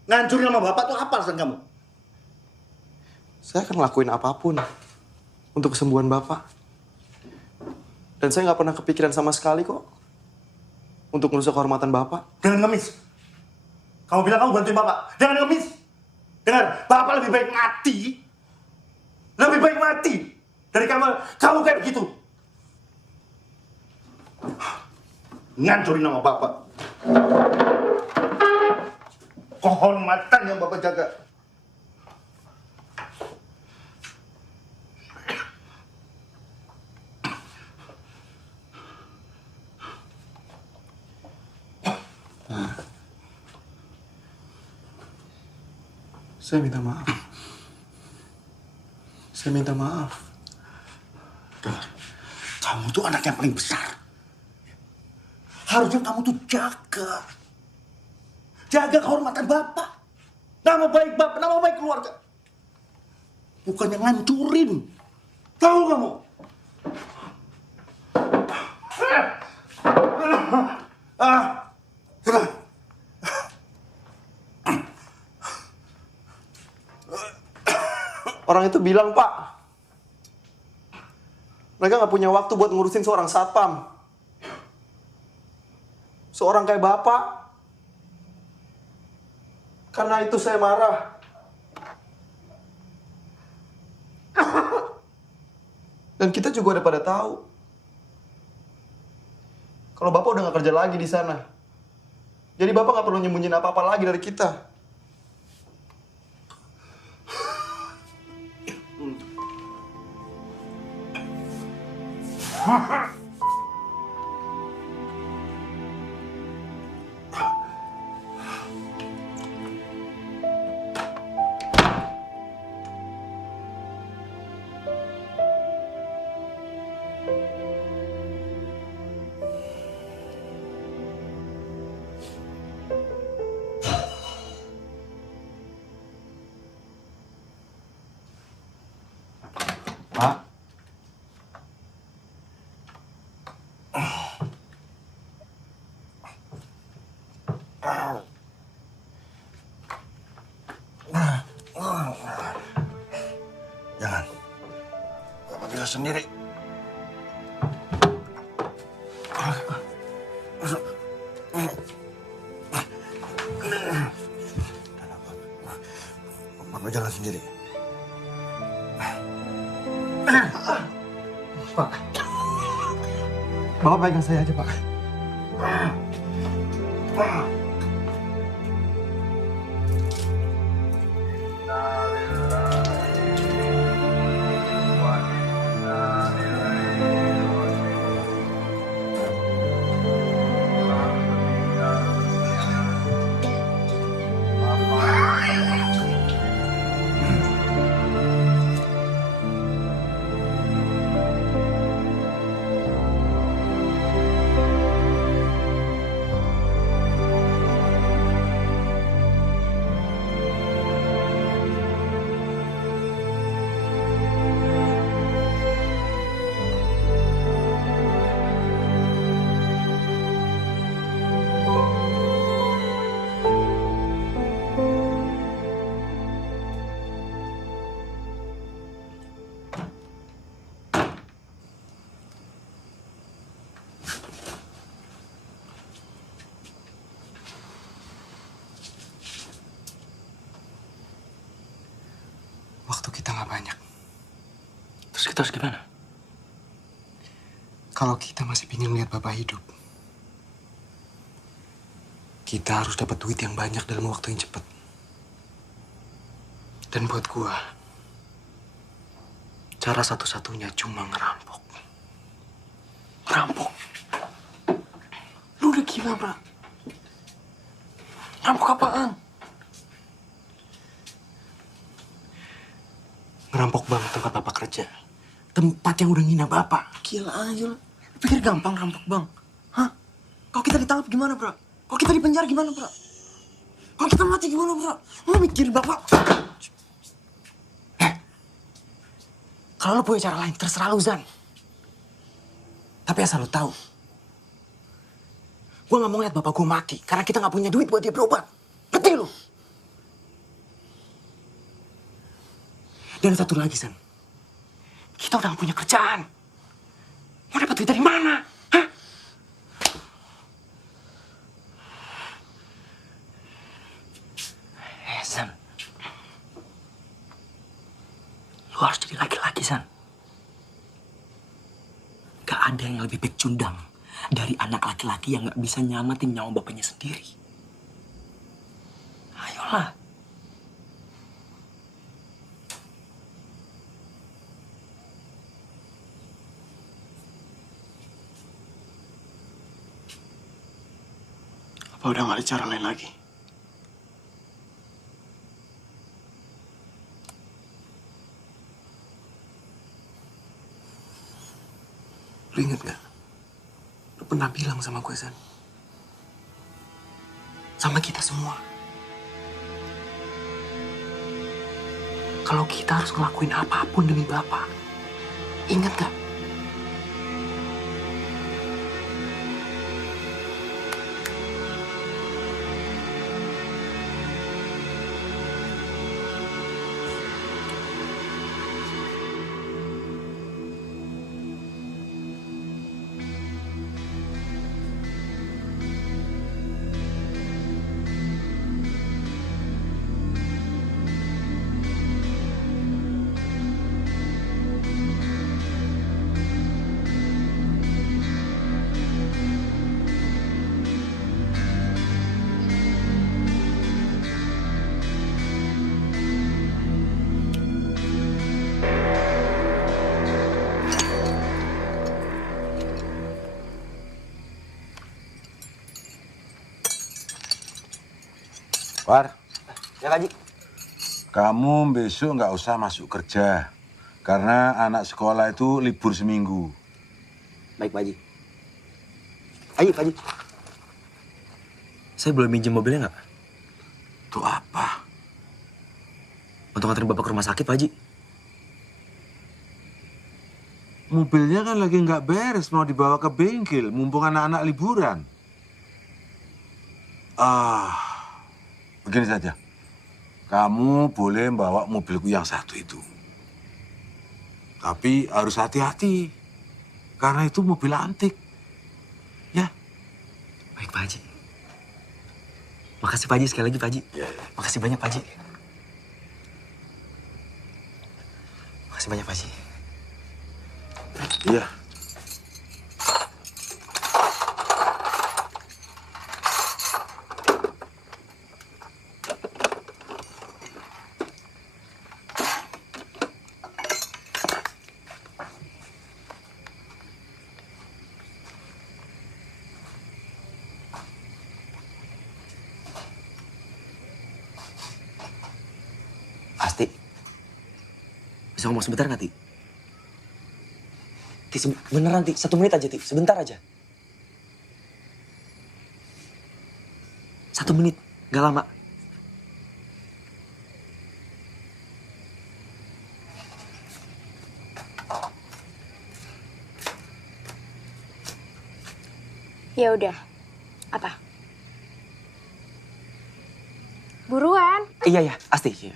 Ngancurin nama Bapak tuh apa alasan kamu? Saya akan ngelakuin apapun untuk kesembuhan Bapak. Dan saya nggak pernah kepikiran sama sekali kok untuk merusak kehormatan Bapak. Jangan ngemis. Kamu bilang kamu bantuin Bapak. Jangan ngemis. Dengar, Bapak lebih baik mati. Lebih baik mati dari kamu kayak begitu. Ngancurin nama Bapak. Kehormatan yang Bapak jaga. Saya minta maaf. Saya minta maaf. Kamu tuh anak yang paling besar. Harusnya kamu tuh jaga. Jaga kehormatan Bapak. Nama baik Bapak, nama baik keluarga. Bukannya ngancurin. Tahu kamu? Orang itu bilang, Pak, mereka nggak punya waktu buat ngurusin seorang satpam. Seorang kayak Bapak. Karena itu saya marah. Dan kita juga udah pada tahu kalau Bapak udah nggak kerja lagi di sana. Jadi Bapak nggak perlu nyembunyiin apa-apa lagi dari kita. Pak. Jangan. Bapak bisa sendiri. Bapak jalan sendiri. Pak, Bapak pegang saya aja, Pak. Kita harus gimana? Kalau kita masih ingin melihat Bapak hidup, kita harus dapat duit yang banyak dalam waktu yang cepat. Dan buat gua, cara satu-satunya cuma ngerampok. Ngerampok? Lu udah gila, bro. Ngerampok apaan? Ngerampok bank tempat Bapak kerja. Tempat yang udah ngina Bapak. Gila aja lu. Pikir gampang rampok bang? Hah? Kalau kita ditangkap gimana, bro? Kalau kita dipenjara gimana, bro? Kalau kita mati gimana, bro? Lu mikir Bapak? Kalau lu punya cara lain, terserah lu, Zan. Tapi asal lu tahu, gue gak mau lihat bapak gue mati karena kita gak punya duit buat dia berobat. Ngerti lu? Dan satu lagi, Zan. Kita udah gak punya kerjaan. Mau dapat duit dari mana? Hah? Zan. Lu harus jadi laki-laki, San. Gak ada yang lebih pecundang dari anak laki-laki yang gak bisa nyamatin nyawa bapaknya sendiri. Ayolah. Apa udah gak ada cara lain lagi? Lu inget gak? Lu pernah bilang sama gue, Zan. Sama kita semua. Kalau kita harus ngelakuin apapun demi Bapak. Ingat gak? War. Ya, Pak Haji. Kamu besok nggak usah masuk kerja. Karena anak sekolah itu libur seminggu. Baik, Pak Haji. Ayo, Pak Haji. Saya boleh minjem mobilnya nggak? Itu apa? Untuk nganterin Bapak ke rumah sakit, Pak Haji. Mobilnya kan lagi nggak beres, mau dibawa ke bengkel, mumpung anak-anak liburan. Begini saja. Kamu boleh bawa mobilku yang satu itu. Tapi harus hati-hati. Karena itu mobil antik. Ya. Baik, Pak Haji. Makasih, Pak Haji. Sekali lagi, Pak Haji. Makasih banyak, Pak Haji. Makasih banyak, Pak Haji. Iya. Asti, bisa ngomong sebentar nggak, Ti? Ti, beneran, Ti. 1 menit aja, Ti. Sebentar aja. 1 menit, nggak lama. Ya udah. Apa? Buruan. Iya, ya, Asti. Iya.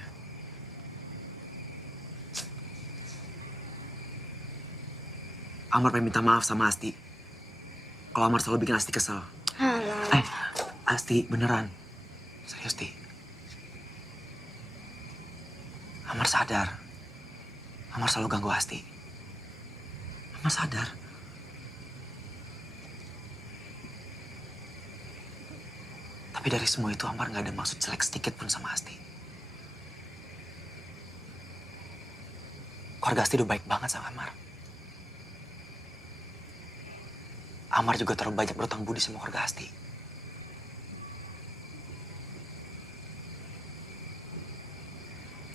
Amar pengen minta maaf sama Asti. Kalau Amar selalu bikin Asti kesel. Alah. Asti, beneran. Serius, Ti. Amar sadar. Amar selalu ganggu Asti. Mas sadar? Tapi dari semua itu Amar gak ada maksud jelek sedikit pun sama Asti. Keluarga Asti udah baik banget sama Amar. Amar juga terlalu banyak berutang budi sama keluarga Asti.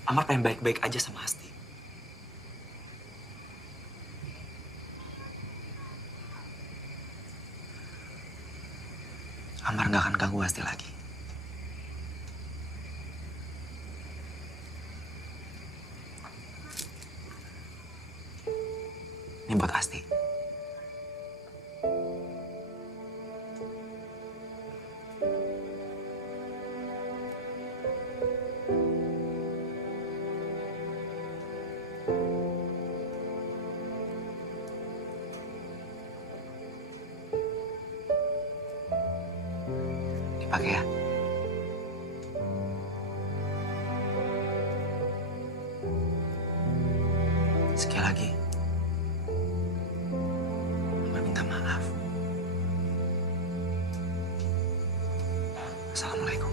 Amar pengen baik-baik aja sama Asti. Amar gak akan ganggu Asti lagi. Ini buat Asti. Dipakai ya. Sekali lagi. Amar minta maaf. Assalamualaikum.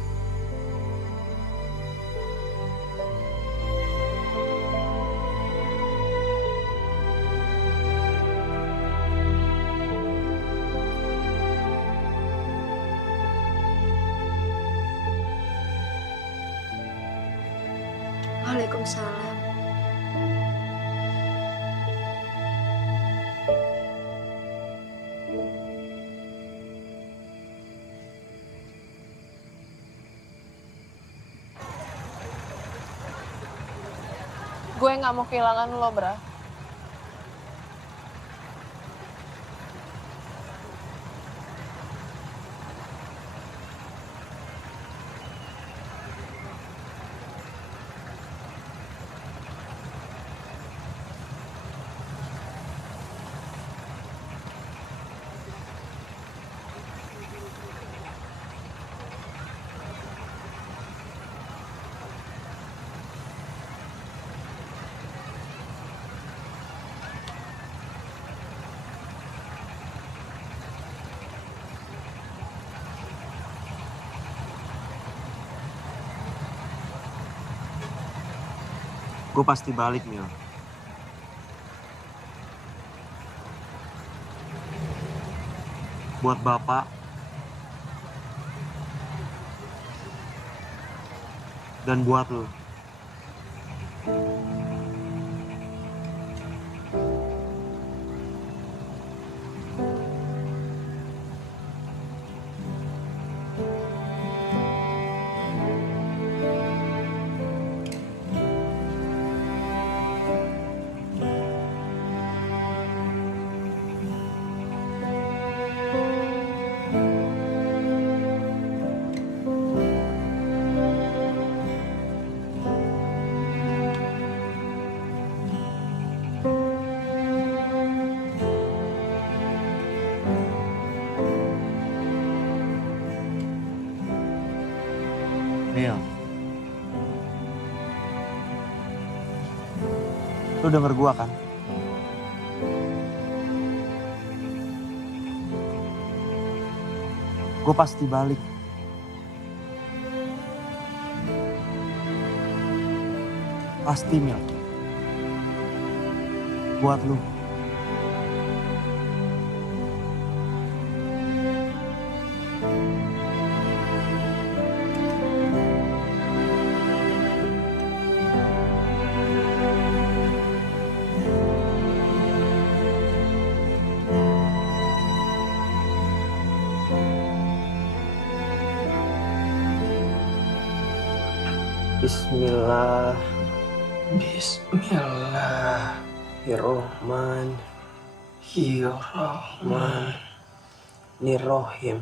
Waalaikumsalam. Gue nggak mau kehilangan lo, Bra. Gue pasti balik, Mil. Buat Bapak dan buat lo. Mil, lu denger gua kan? Gua pasti balik. Pasti, Mil. Buat lu. Bismillah. Bismillahirrahmanirrahim.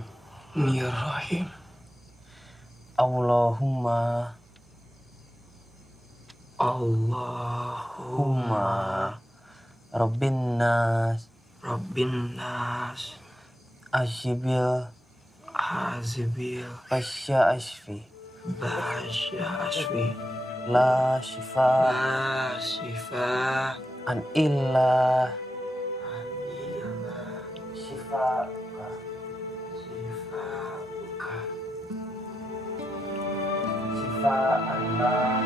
Allahumma Rabbin nas Ashibil Basya Ashfi La shifa An illa Syifa buka. Syifa buka. Syifa adalah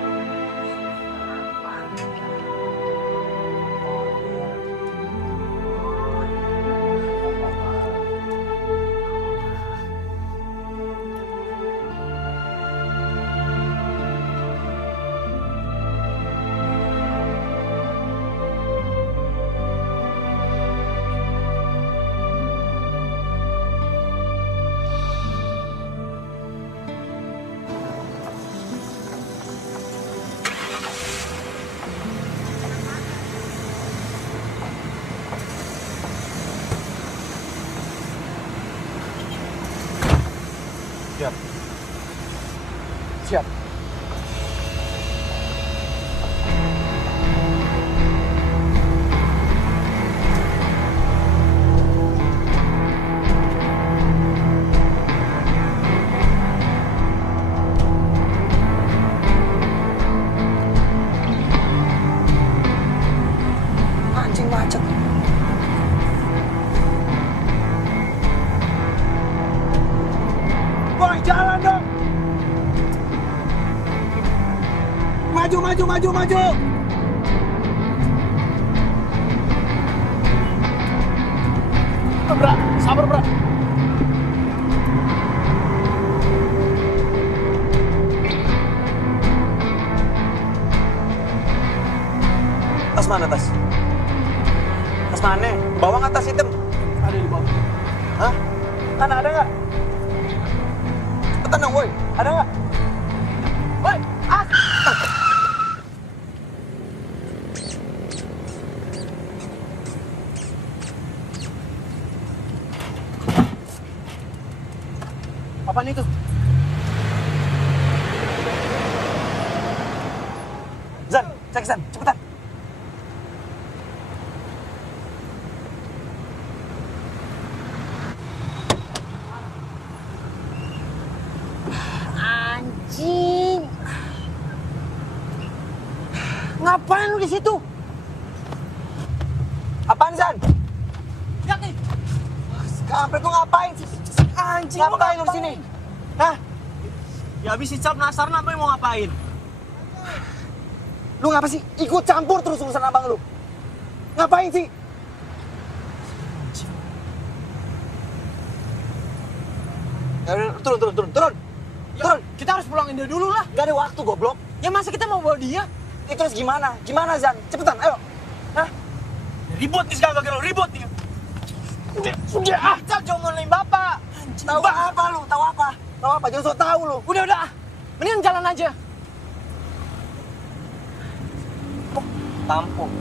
Siap. Siap. Anjing macet. Boy, jalan dong. Maju, maju, maju, maju. Bra, sabar, bra. Tas mana tas? Tas mana? Bawa nggak tas hitam? Ada di bawah. Hah? Mana ada nggak? Cepetan dong, woi. Ada nggak? Woi, apaan itu? Zan, cek Zan, cepetan. Anjing. Ngapain lu di situ? Apaan, Zan? Lihat nih. Kampret lu ngapain sih? Anjing, Ngapain lu di sini? Hah? Ya habis si Cap penasaran apa yang mau ngapain? Lu ngapa sih? Ikut campur terus urusan abang lu. Ngapain sih? Ya udah, turun. Turun. Kita harus pulangin dia dulu lah. Gak ada waktu, goblok. Ya masa kita mau bawa dia? Itu terus gimana? Gimana, Zan? Cepetan, ayo. Hah? Ribut nih sekarang gara ribut nih. Udah, ah. Cap jomolin bapak. Tahu apa lu? Tahu apa? Tahu apa? Jangan sok tahu lu. Udah. Mendingan jalan aja. Tampung.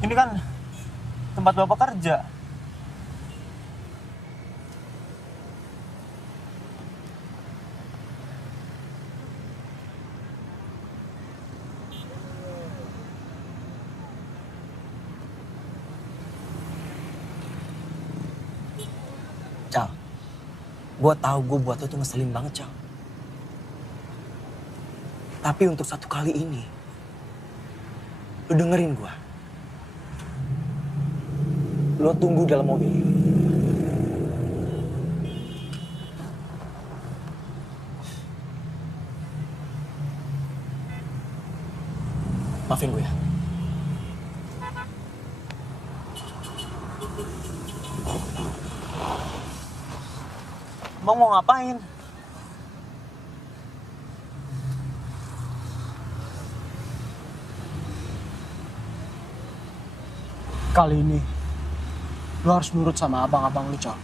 Ini kan tempat bapak kerja. Cal, gue tahu gue buat lo tuh ngeselin banget, Cal. Tapi untuk satu kali ini, lo dengerin gue. Lo tunggu dalam mobil. Maafin gue ya. Mau ngapain? Kali ini, lu harus nurut sama abang-abang lu, Cal.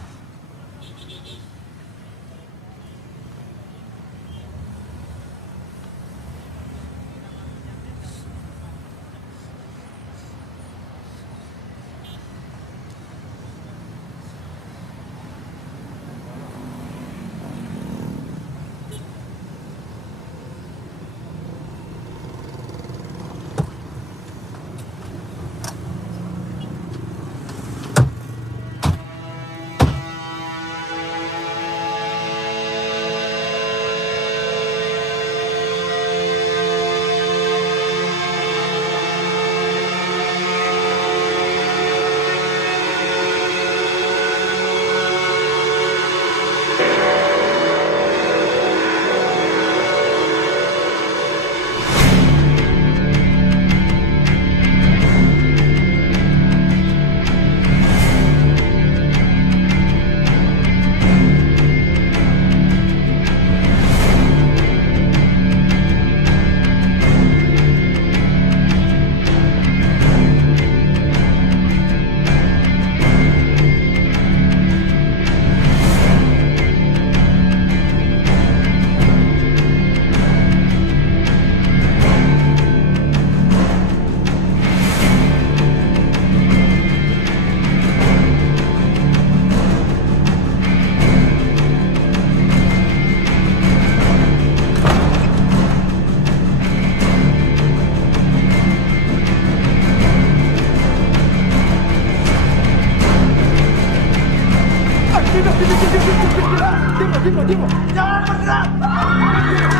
jangan bergerak.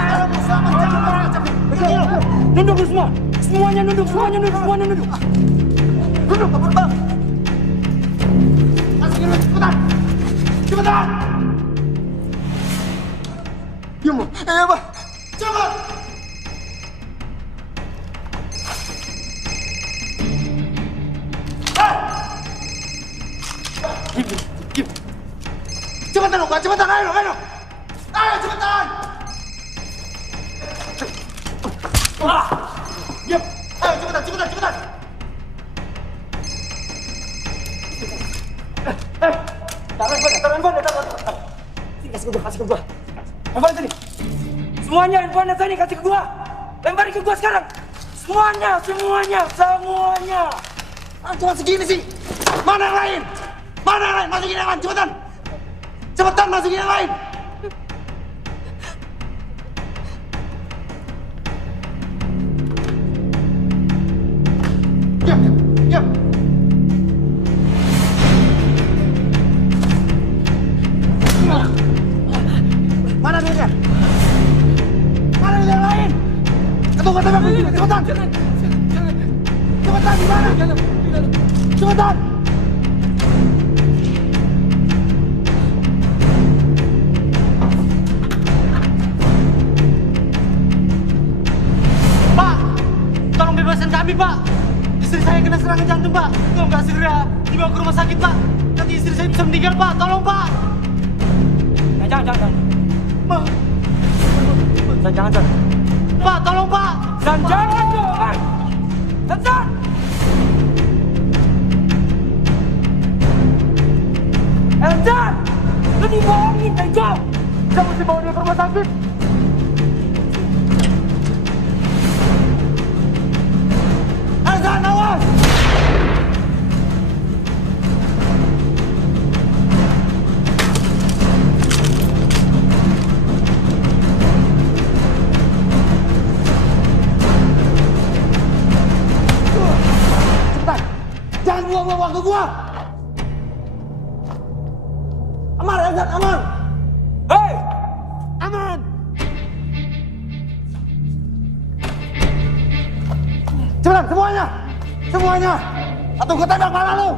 Kalau mau selamat jangan bergerak. Nunduk semua. Semuanya nunduk. Nunduk, Bang. Masukin lu cepetan. Diam, Bang. Cepat. Diam. Cepetan, Pak. Cepetan, ayo. Ayo, cepetan. Diam. Ayo, cepetan. Taruh handphone. Sini, kasih ke gua. Handphone sini. Semuanya handphone sini, kasih ke gua. Lemparin ke gua sekarang. Semuanya. Cuma segini sih. Mana yang lain? Masukin yang lain, cepetan masukin yang lain. Diam. Mana duitnya? Mana duit yang lain? Tunggu, cepetan. Cepetan, di mana? Cepetan. Pak, tolong bebaskan kami, Pak. Istri saya kena serangan jantung, Pak. Kalau nggak segera dibawa ke rumah sakit, Pak. Nanti istri saya bisa meninggal, Pak. Tolong, Pak. Jangan. Jangan. Pak, tolong, Pak. Jangan dong. Jangan. Eljan! Lu dibohongin, Bego! Kita mesti bawa dia ke rumah sakit. Eljan, awas! Cepetan! Jangan buang-buang waktu gua! Aman. Hei! Aman! Cepetan, semuanya! Atau gue tembak kepala lu!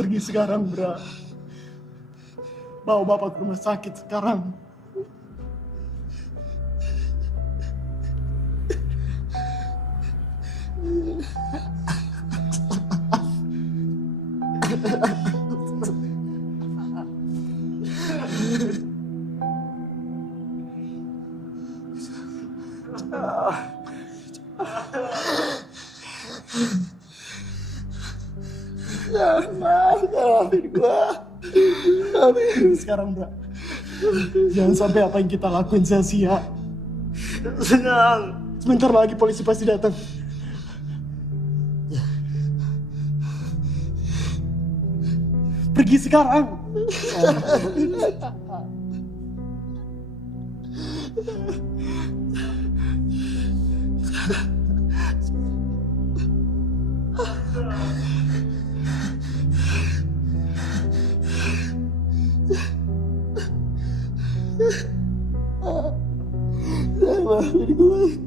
Pergi sekarang, Bra. Bawa bapak ke rumah sakit sekarang. Maafin gua. Sekarang, Bra. Jangan sampai apa yang kita lakuin sia-sia. Senang. Sebentar lagi polisi pasti datang. Pergi sekarang. Maafin gue.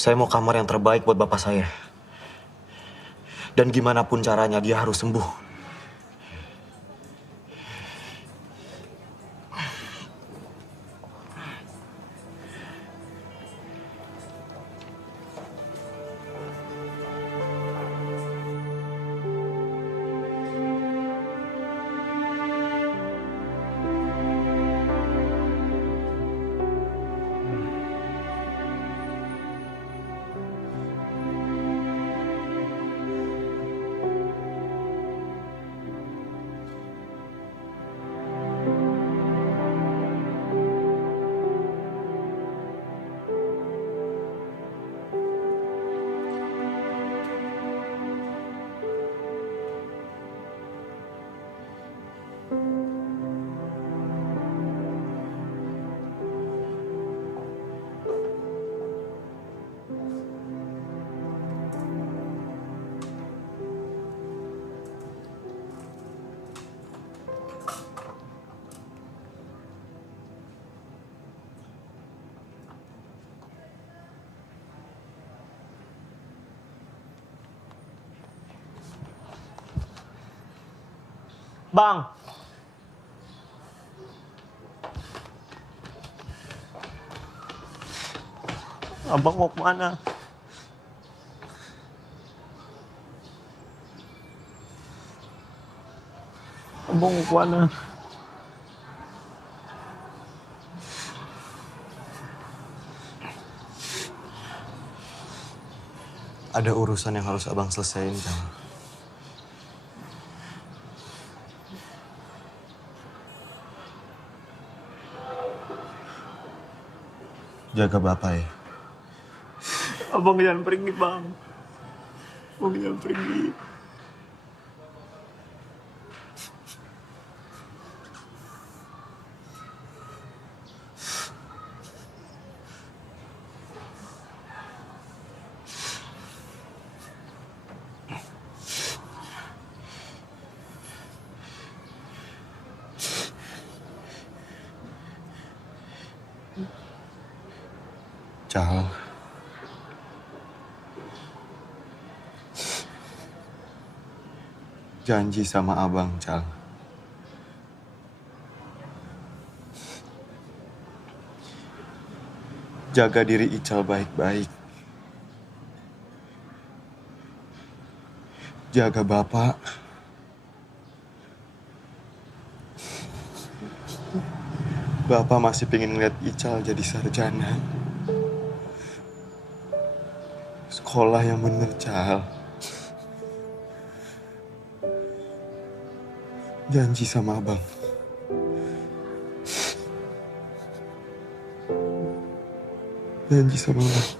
Saya mau kamar yang terbaik buat bapak saya. Dan gimana pun caranya dia harus sembuh. Bang. Abang mau kemana? Abang mau kemana? Ada urusan yang harus abang selesaiin, Kang. Jaga bapak ya. Abang jangan pergi, Bang. Abang jangan pergi. Cal. Janji sama abang, Cal. Jaga diri Ical baik-baik. Jaga bapak. Bapak masih pengen ngeliat Ical jadi sarjana. Sekolah yang bener, Cal. Janji sama abang. Janji sama abang.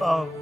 Bang.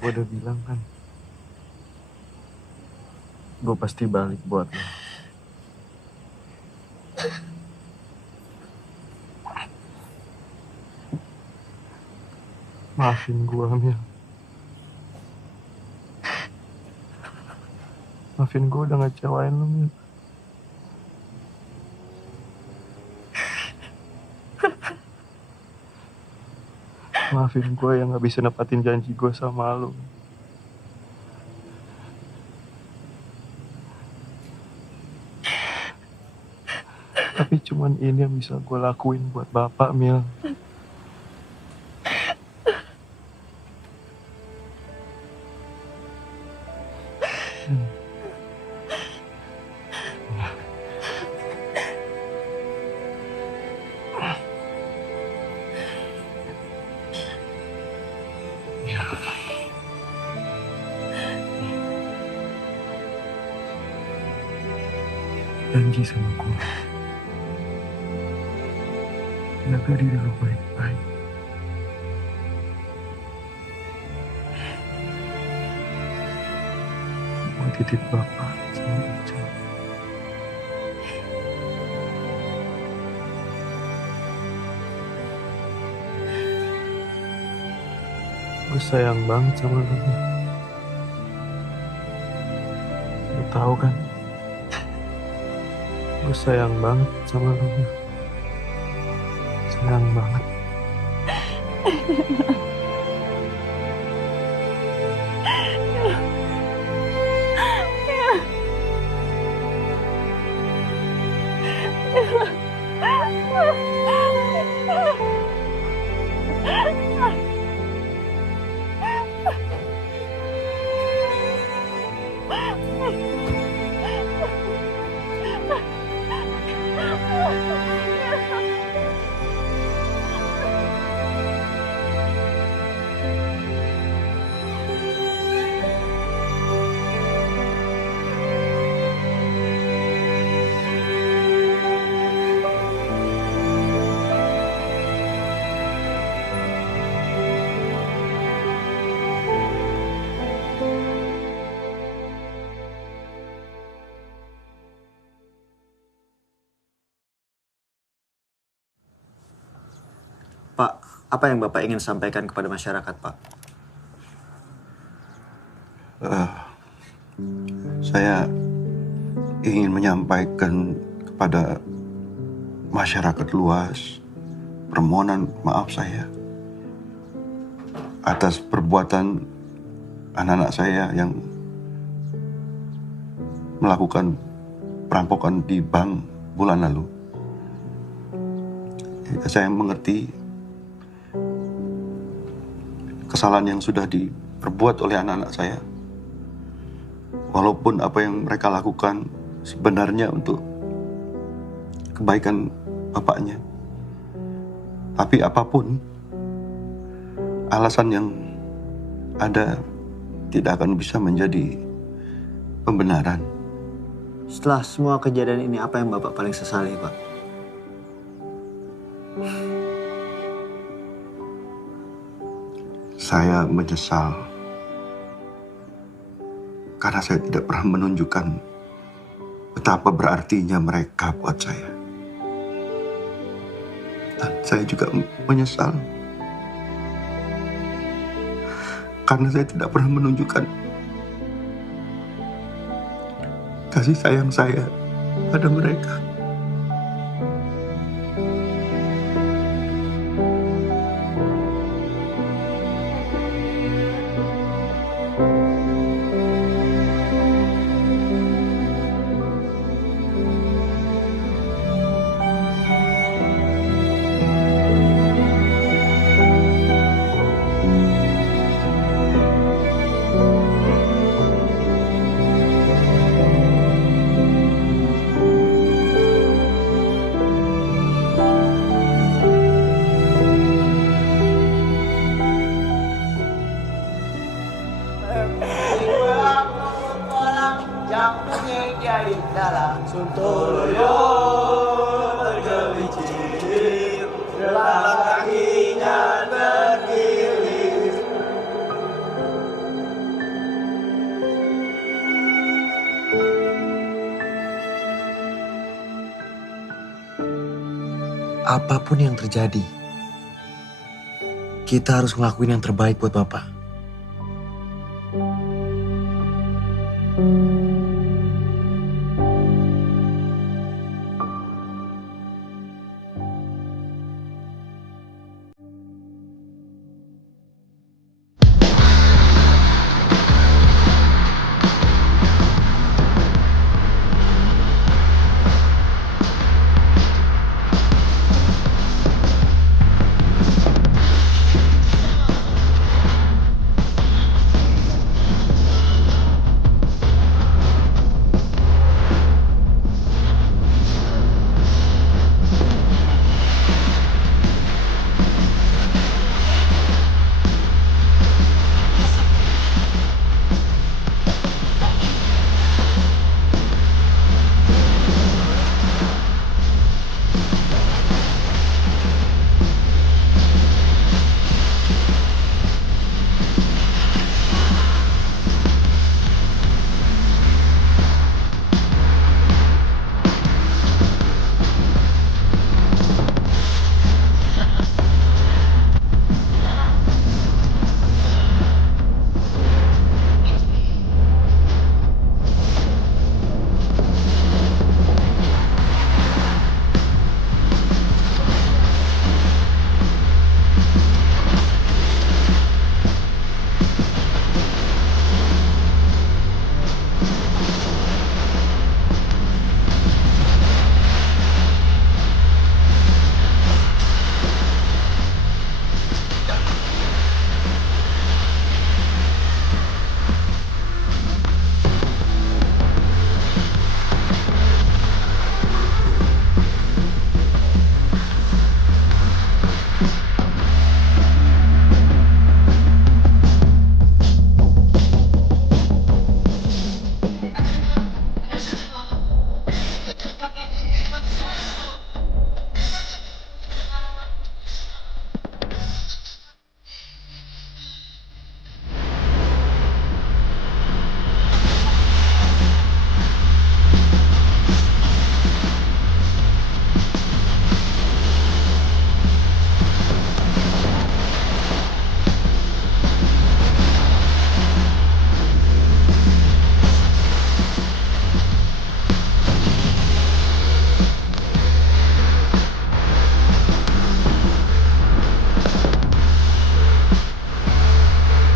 Gue udah bilang kan, gue pasti balik buat lo. Maafin gue, Mil. Maafin gue udah ngecewain lo, Mil. Maafin gue yang gak bisa nepatin janji gue sama lo. Tapi cuman ini yang bisa gue lakuin buat bapak, Mil. Ya. Janji sama gue. Jaga diri lu baik-baik. Gue titip Bapak sama Ica. Gue sayang banget sama lu. Lu tahu kan? Gue sayang banget sama lu. Sayang banget. Pak, apa yang Bapak ingin sampaikan kepada masyarakat, Pak? Saya ingin menyampaikan kepada masyarakat luas permohonan maaf saya atas perbuatan anak-anak saya yang melakukan perampokan di bank bulan lalu. Saya mengerti kesalahan yang sudah diperbuat oleh anak-anak saya. Walaupun apa yang mereka lakukan sebenarnya untuk kebaikan bapaknya. Tapi apapun alasan yang ada tidak akan bisa menjadi pembenaran. Setelah semua kejadian ini, apa yang Bapak paling sesali, Pak? Saya menyesal karena saya tidak pernah menunjukkan betapa berartinya mereka buat saya. Dan saya juga menyesal karena saya tidak pernah menunjukkan kasih sayang saya pada mereka. Apapun yang terjadi, kita harus ngelakuin yang terbaik buat Bapak.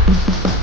Pak.